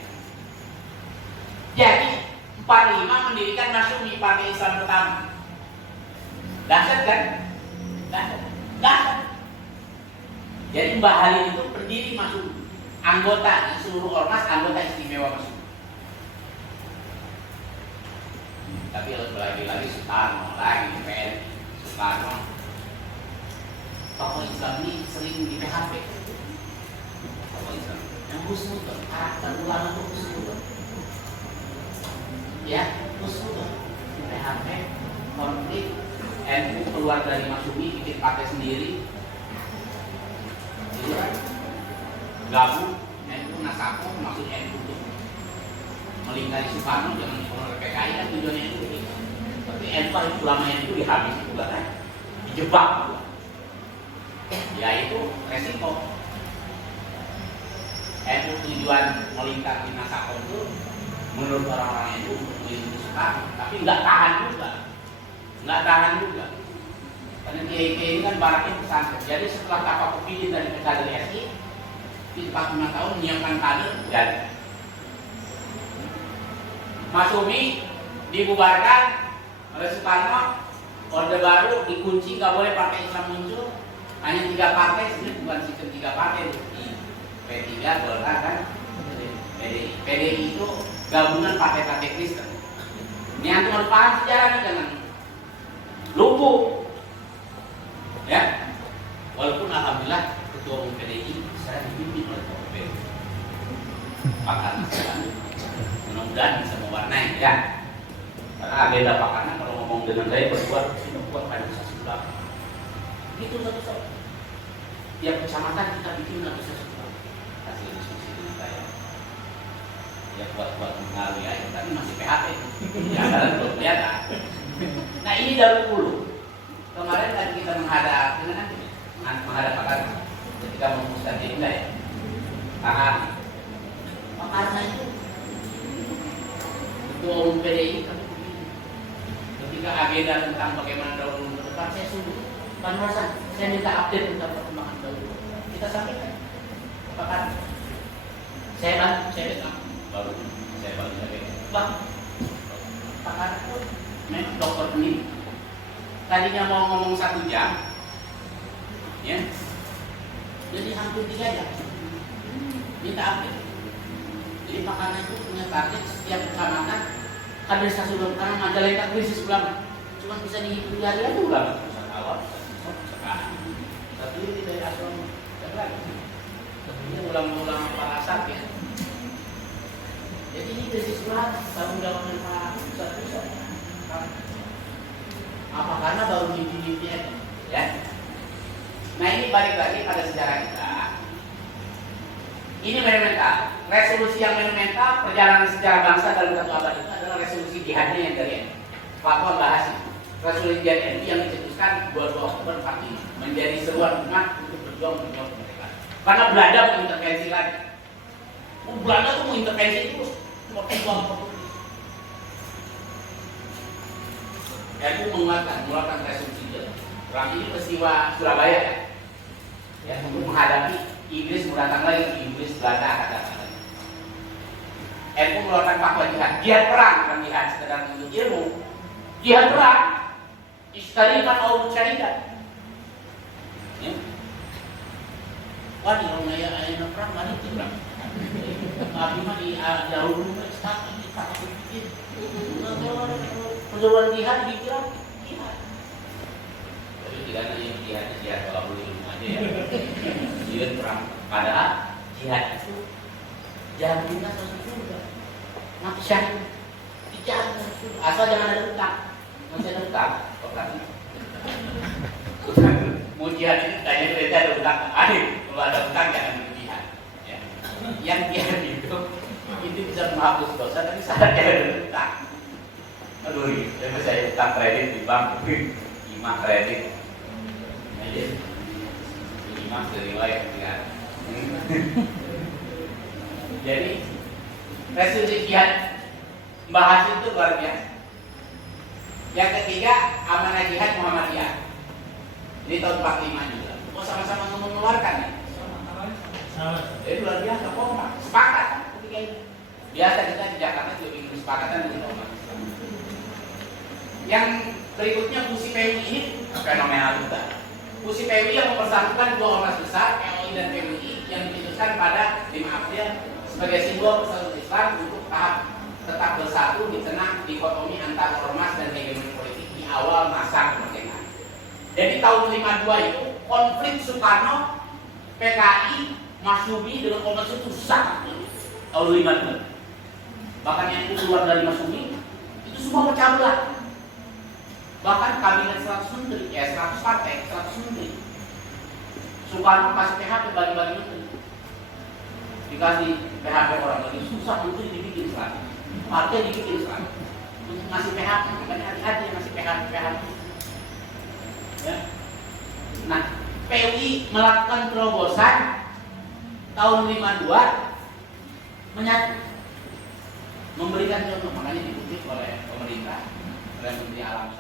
Jadi 45 mendirikan Masyumi, Partai Islam pertama. Dahsyat kan? Dahsyat. Jadi Mbah Halim itu pendiri Masyumi, anggota seluruh ormas, anggota istimewa Masyumi. Tapi lagi-lagi Soekarno, lagi PN Soekarno. Tokoh Islam ini sering di PHP. Tokoh Islam yang husnudon, karakter ulama itu husnudon. Ya, husnudon. Di PHP, konflik, NU keluar dari Masyumi, bikin partai sendiri. Gabung, NU Nasako, maksud NU itu melingkari Soekarno, jangan dipengaruhi PKI kan tujuannya itu. Tapi NU ulama yang itu dihabis juga kan, dijebak juga. Ya itu resiko. NU tujuan melingkari Nasako itu menurut orang-orang itu untuk melindungi Soekarno, tapi nggak tahan juga. Karena kiai-kiai ini kan baraknya pesantren. Jadi setelah Kapal kepilih dari kader SI, di 45 tahun menyiapkan kader dan Masyumi dibubarkan oleh Soekarno, Orde Baru dikunci, nggak boleh partai Islam muncul, hanya 3 partai, sebenarnya bukan sistem 3 partai itu, P3, Golkar kan, PDI itu gabungan partai-partai Kristen. Ini antum harus paham sejarahnya, jangan lumpuh, ya. Walaupun alhamdulillah ketua umum PDI saya dipimpin oleh Pak PDI, pakar nasional. Mudah-mudahan bisa mewarnai ya. Karena agenda pakarnya kalau ngomong dengan saya berdua organisasi ulama. Itu satu-satu. Tiap kecamatan kita bikin organisasi ulama. Hasil diskusi dengan saya. Ya buat mengalir aja, tapi masih PHP. Ya dalam belum kelihatan. Nah ini dahulu. Kemarin kan kita menghadap pakar ketika memutuskan diri ya. Pakarnya itu ketua umum PDI ketika agenda tentang bagaimana daur ulang ke depan, saya suruh Pak Hasan, saya minta update tentang perkembangan daur ulang. Kita sampaikan apakah saya bilang baru saya Bang pakar dokter ini tadinya mau ngomong 1 jam ya jadi hampir 3 jam minta update. Jadi pakarnya itu punya target setiap kecamatan kaderisasi ulama, karena Majalengka krisis ulama cuma bisa dihitung di hari aja ulama awal sekarang satu ini dari asal ini ulama-ulama para asap ya. Jadi ini krisis ulama tanggung jawabnya Pak Ustaz apa karena baru mimpi-mimpi aja ya. Nah ini balik lagi pada sejarah kita. Ini monumental. Resolusi yang monumental perjalanan sejarah bangsa dalam 1 abad itu adalah resolusi jihadnya yang dari fatwa Mbah Hashim Perselisihan NU yang dicetuskan 22 Oktober 45 menjadi seruan umat untuk berjuang kemerdekaan. Karena Belanda mau intervensi lagi. Belanda tuh mau intervensi terus, mau pejuang. NU mengeluarkan resolusi perang ini peristiwa Surabaya ya, untuk menghadapi Inggris mau datang lagi, Inggris Belanda akan datang lagi. NU mengeluarkan fatwa jihad perang, bukan jihad sekedar untuk ilmu, jihad perang. Istariman au mujahidan. Ya. Wah, di rumah ayah perang mana itu perang? Abi mah di jauh dulu tak pikir. Perjuangan jihad dikira jihad. Tapi tidak hanya jihad kalau boleh aja ya. Jihad perang. Padahal jihad itu jangan kita sesuatu. Mati syahid. Jangan asal jangan ada utang. Masih ada utang. Mau jihad itu tanya mereka ada utang. Kalau ada utang jangan jihad. Ya. Yang jihad itu bisa menghapus dosa tapi syaratnya ada utang. Aduh, saya utang kredit di bank, imah kredit. Imah dari lain ya. Jadi resolusi jihad bahas itu luar biasa. Yang ketiga, amanah jihad Muhammadiyah. Ini tahun 45 juga. Oh, sama-sama mengeluarkan ya? Jadi luar biasa, kompak, sepakat ketika ini. Biasa kita di Jakarta juga bikin kesepakatan dengan kompak. Yang berikutnya fungsi PUI ini fenomenal juga. Fungsi PUI yang mempersatukan dua ormas besar, MUI dan PUI, yang diputuskan pada 5 April sebagai simbol persatuan Islam untuk tetap bersatu di tengah dikotomi antara ormas dan hegemoni politik di awal masa kemerdekaan. Jadi tahun 52 itu konflik Soekarno, PKI, Masyumi dengan ormas itu sangat tahun 52. Bahkan yang itu keluar dari Masyumi itu semua pecah belah. Bahkan kabinet 100 menteri, 100 partai, 100 menteri. Soekarno kasih PHP bagi-bagi menteri. Dikasih PHP orang lagi susah menteri dibikin selama. Partai dibikin sekarang untuk ngasih PHP, bukan hati-hati yang ngasih PHP. Ya. Nah, PUI melakukan terobosan tahun 52 menyatu, memberikan contoh, makanya dikutip oleh pemerintah, oleh Menteri Alam